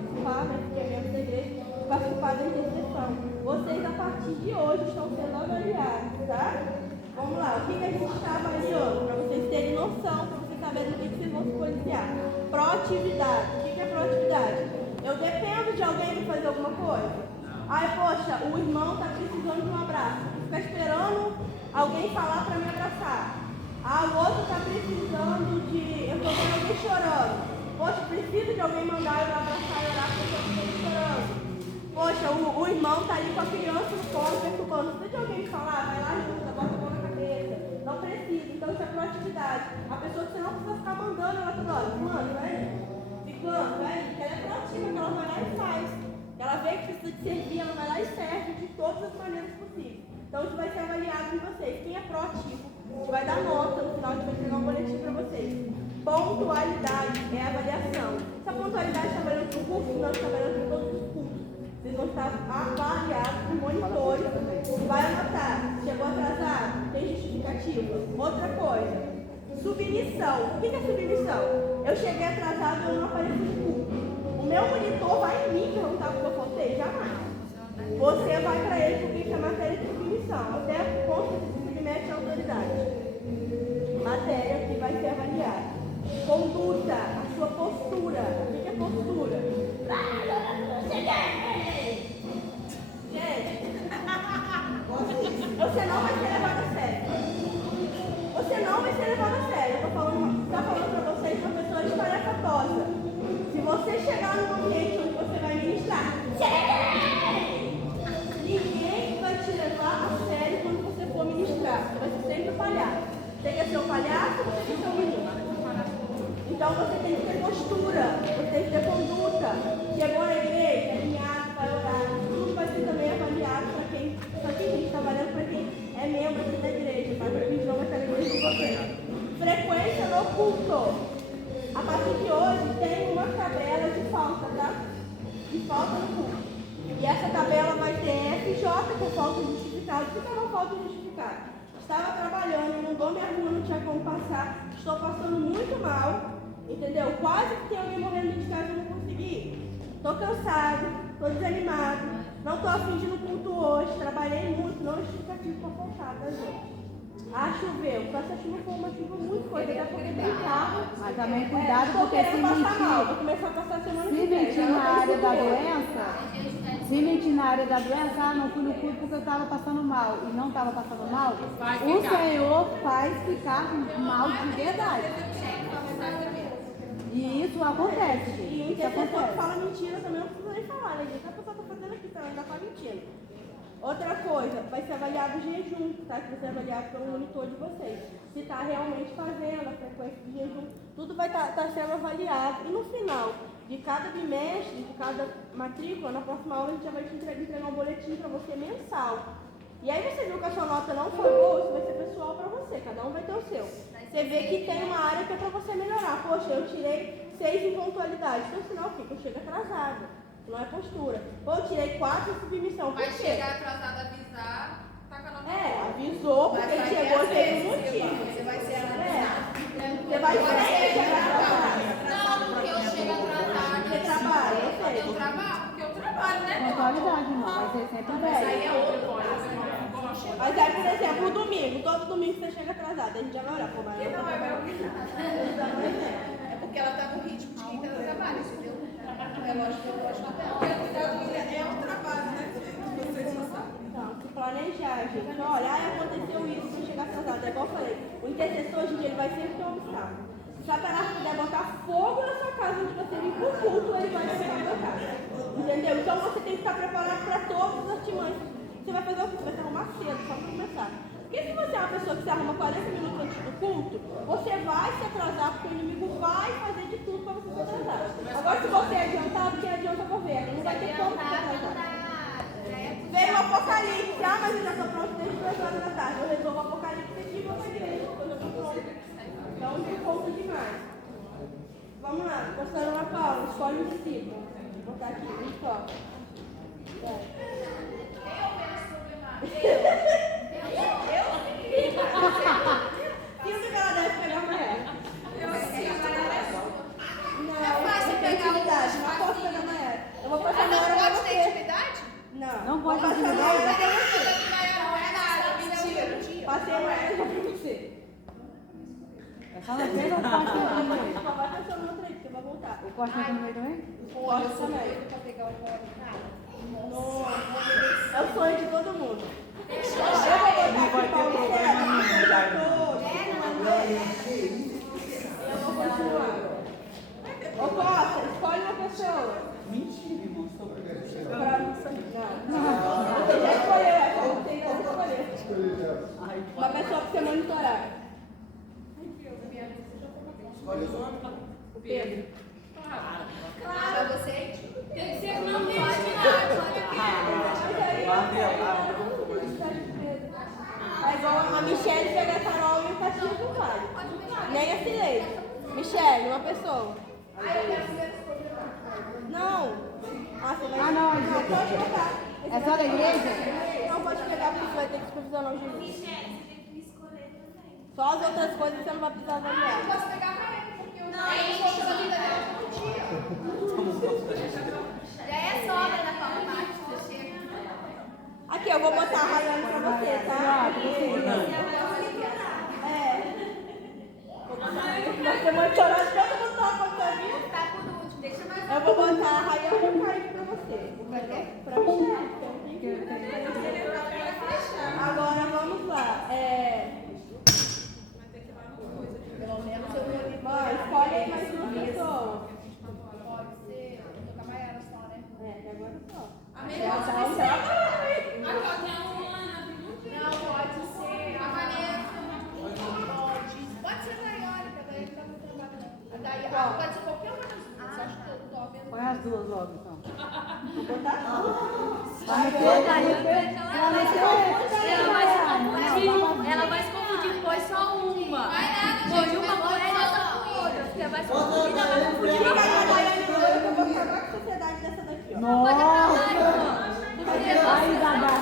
participar, né, porque é membro da igreja, participar da intercessão. Vocês, a partir de hoje, estão sendo avaliados, tá? Vamos lá, o que a gente está avaliando? Para vocês terem noção, para vocês saberem o que vocês vão se policiar. Proatividade. O que é proatividade? Eu dependo de alguém para fazer alguma coisa. Ai, poxa, o irmão está precisando de um abraço. Fica esperando alguém falar para me abraçar. Ah, o outro está precisando de... Eu estou vendo alguém chorando. Poxa, preciso de alguém mandar eu abraçar e orar porque eu estou chorando. Poxa, o irmão está ali com a criança no colo, perturbando. Precisa de alguém falar? Vai lá, ajuda, bota a mão na cabeça. Não precisa. Então isso é proatividade. A pessoa que você não precisa ficar mandando ela toda hora. Mano, vai. Ficando, vai. Ela é proativa, que ela vai lá e faz. Ela vê que precisa de servir, ela vai lá e serve de todas as maneiras possíveis. Então isso vai ser avaliado em vocês. Quem é proativo, a gente vai dar nota no final, a gente vai entregar um boletim para vocês. Pontualidade é a avaliação. Se a pontualidade está valendo para o curso, não está valendo para todos os cursos. Vocês vão estar avaliados por monitores. Vai anotar. Chegou atrasado? Tem justificativa? Outra coisa. Submissão. O que é submissão? Eu cheguei atrasado e eu não apareci no curso. O meu monitor vai em mim perguntar o que eu faltei? Jamais. Você vai para ele porque isso é matéria de submissão. Até o ponto que se submete à autoridade. Matéria que vai ser avaliada. Conduta, a sua postura. O que é postura? Gente, você não vai ser levado a sério. Você não vai ser levado a sério. Eu estou falando para vocês, professores tarefatosa. Se você chegar num ambiente onde você vai ministrar, ninguém vai te levar a sério quando você for ministrar. Você vai ser sempre o palhaço. Você quer ser o palhaço ou você quer ser o menino? Então você tem que ter postura, você tem que ter conduta. Chegou na igreja, alinhado, vai orar. Tudo vai ser também avaliado para quem. Só que a gente está avaliando para quem é membro aqui da igreja, tá? Para quem não vai estar na igreja de vocês. Frequência no culto. A partir de hoje tem uma tabela de falta, tá? De falta no culto. E essa tabela vai ter FJ, que é falta justificada. O que é uma falta justificada? Estava trabalhando, não dou minha rua, não tinha como passar. Estou passando muito mal. Entendeu? Quase que tem alguém morrendo de casa e eu não consegui. Estou cansado, estou desanimado, não estou afim de ir no culto hoje, trabalhei muito, não é justificativo para faltar, tá, gente? Ah, choveu. Se essa chuva for uma chuva muito forte, daqui a pouco tem carro. Mas também cuidado, Estou porque se querendo passar mal, mentir, vou começar a passar semana se que vem. mentir na área da doença, se mentir na área da doença, ah, não fui no culto porque eu estava passando mal e não estava passando mal, o Senhor faz ficar mal de verdade. E isso acontece, gente. E o Isso intercessor que acontece. fala mentira também não precisa nem falar, né, gente? A pessoa está fazendo aqui também, ainda está mentindo. Outra coisa, vai ser avaliado o jejum, tá? Que vai ser avaliado pelo monitor de vocês. Se está realmente fazendo a frequência de jejum, tudo vai estar sendo avaliado. E no final de cada bimestre, de cada matrícula, na próxima aula a gente já vai te entregar um boletim para você mensal. E aí você viu que a sua nota não foi boa, isso vai ser pessoal para você, cada um vai ter o seu. Você vê que tem uma área que é para você melhorar. Poxa, eu tirei 6 em pontualidade. Então, sinal o quê? Que eu chego atrasado. Não é postura. Pô, eu tirei 4 em submissão. Por Vai quê? chegar atrasado, avisar, tá com a nota boa. Avisou, porque Mas vai chegou ter e teve um acesso, motivo. Você vai ser analisado. Você vai sempre chegar atrasado. Não, porque eu chego atrasado. Você trabalha, eu sei. Eu trabalho, porque eu trabalho, né? Pontualidade, não, vai ser sempre Mas aí velho. é outra coisa. Mas aí, por exemplo, o domingo, todo domingo você chega atrasado. A gente já vai orar, pô, mas Porque não é meu É porque ela tá no ritmo de quem ela trabalha, entendeu? É lógico que eu gosto dela. Porque cuidar do filho é um trabalho, né? Vocês não sabem. então, se planejar, gente. Olha, aconteceu isso, se eu chegar atrasado. É igual eu falei, o intercessor hoje em dia ele vai sempre ter um obstáculo. Se Satanás puder botar fogo na sua casa onde você vir pro culto, ele vai chegar na sua casa. Entendeu? Então você tem que estar preparado para todos os artimanhos. Você vai fazer o quê? Você vai se arrumar cedo, só para começar. Porque se você é uma pessoa que se arruma 40 minutos antes do culto, você vai se atrasar, porque o inimigo vai fazer de tudo para você se atrasar. Agora, se você é adiantado, quem adianta governo. Não vai ter como se atrasar. Veio o apocalipse. Ah, mas eu já estou pronto desde 2 horas da tarde. Eu resolvo o apocalipse aqui e vou para a igreja, porque eu já estou pronto. Então, não tem conta demais. Vamos lá, pastora Ana Paula, escolhe um discípulo. Vou botar aqui, um só. Filme que ela deve pegar amanhã. Eu assisto, né? Não, é fácil pegar uma posso pegar amanhã. É só no meio ou corte no meio? Só vai passar no outro aí, porque vai voltar. O corte no meio também? Corte também. É o sonho de todo mundo. Não vai ter problema nenhum. Eu vou continuar. Ô Costa, escolhe uma pessoa. Mentira, irmão. Sou professor. Não. Você já escolheu, essa você já escolheu. Uma pessoa pra você monitorar. Escolhe os homens. O Pedro. Claro, você. Tem que ser não pode É igual a Michelle pegar a Carol e o Patinho não vale. Nem a Cilei. Michelle, uma pessoa. Não. Ah, você vai... Ah, não, Não, pode botar. É só da igreja? Não pode pegar porque você vai ter que supervisionar o juiz. Michelle, você tem que me escolher também. Só as outras coisas você não vai precisar avaliar. Eu posso pegar pra ele, porque eu Não, não sou da vida dela todo dia. Já é sobra da tua parte, você chega. Aqui, eu vou botar a Rayane pra você, tá? É. Você monitorar todo mundo tá acontecendo. Tá por último, deixa mais Eu vou botar a Rayane e o Kaique pra você. Pra quê? Pra Michelle. Agora vamos lá. Pelo menos eu vou ali. Mãe, escolhe aí mais uma pessoa. Pode ser. Eu tô com a Maiara só, né? Até agora só. A melhor. Ela tá Não, pode ser a Vanessa. Pode ser a Daiane, que a Daiane tá no trabalho. A Daiane pode ser qualquer uma das duas. Acho que eu tô vendo. Põe as duas logo, então. Ela vai se confundir, põe só uma. Põe uma coisa e outra com outra. Porque vai se confundir, não vai confundir. Eu vou acabar com a sociedade dessa daqui, ó. Nossa! Ai, Dadá.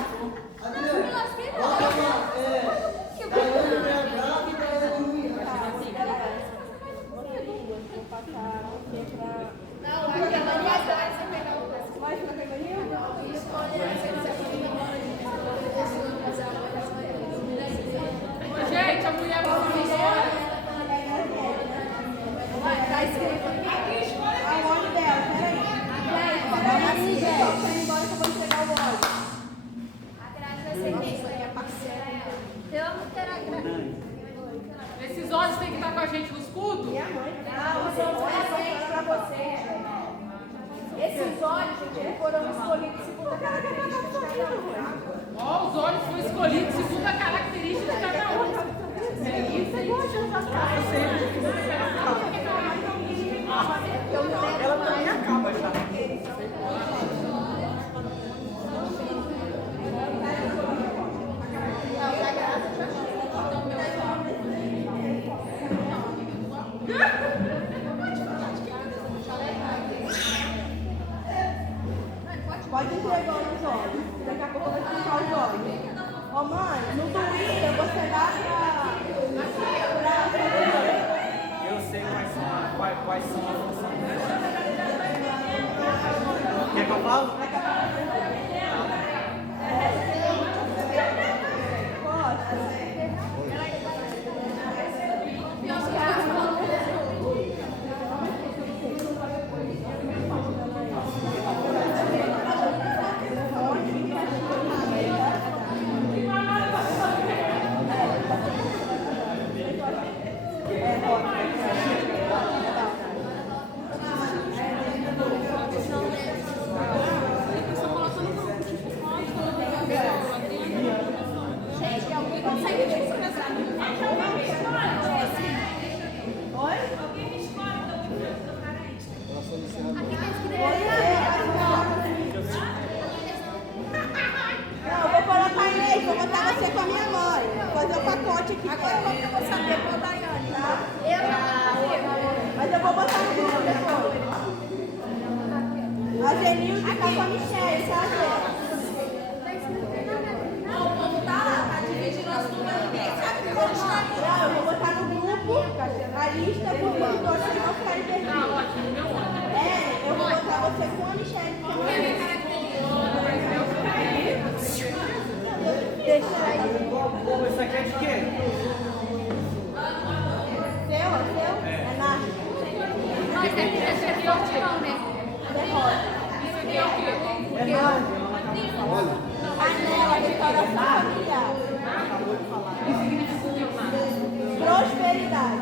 Vou passar você pra... Não, aqui a Dani vai dar, você pegar o resto. Vai pra Caganil? Gente, a mulher vai embora. Tá escrito aqui. Aonde dela? Peraí. Peraí, gente. Tá indo embora que eu vou entregar o óleo. Atrás vai ser quem? Eu amo ter a graça. Esses olhos têm que estar com a gente nos cultos? Minha mãe. Não, eu sou presente pra você. Esses olhos, gente, foram escolhidos segundo a característica de cada um. Ó, os olhos foram escolhidos segundo a característica de cada um. É isso aí. Ela também acaba já. Pode entregar os olhos. Daqui a pouco eu vou explicar os olhos. Ô mãe, no domingo você dá pra... Eu sei quais são as funções. Quer que eu falo? Gente, alguém consegue te expressar? Oi? Não, eu vou colocar ele, vou botar você com a minha mãe. Vou fazer o pacote aqui. Agora como que eu vou saber qual a Daiane, tá? Eu não. Mas eu vou botar no grupo depois. A Genilde tá com a Michelle, tá, Gê? Não, o povo tá lá, tá dividindo as turmas, ninguém sabe que vão estar aí. Não, eu vou botar no grupo a lista por todos que não ficarem perdidos. Eu vou botar você com a Michelle. Deixa aí. Isso aqui é de quê? Seu? Mas tem que ter esse aqui hortelão, né? Isso aqui é o quê? É nada, ela acabou de falar. Panela, restauração familiar. Isso significa o quê, Marcos? Prosperidade.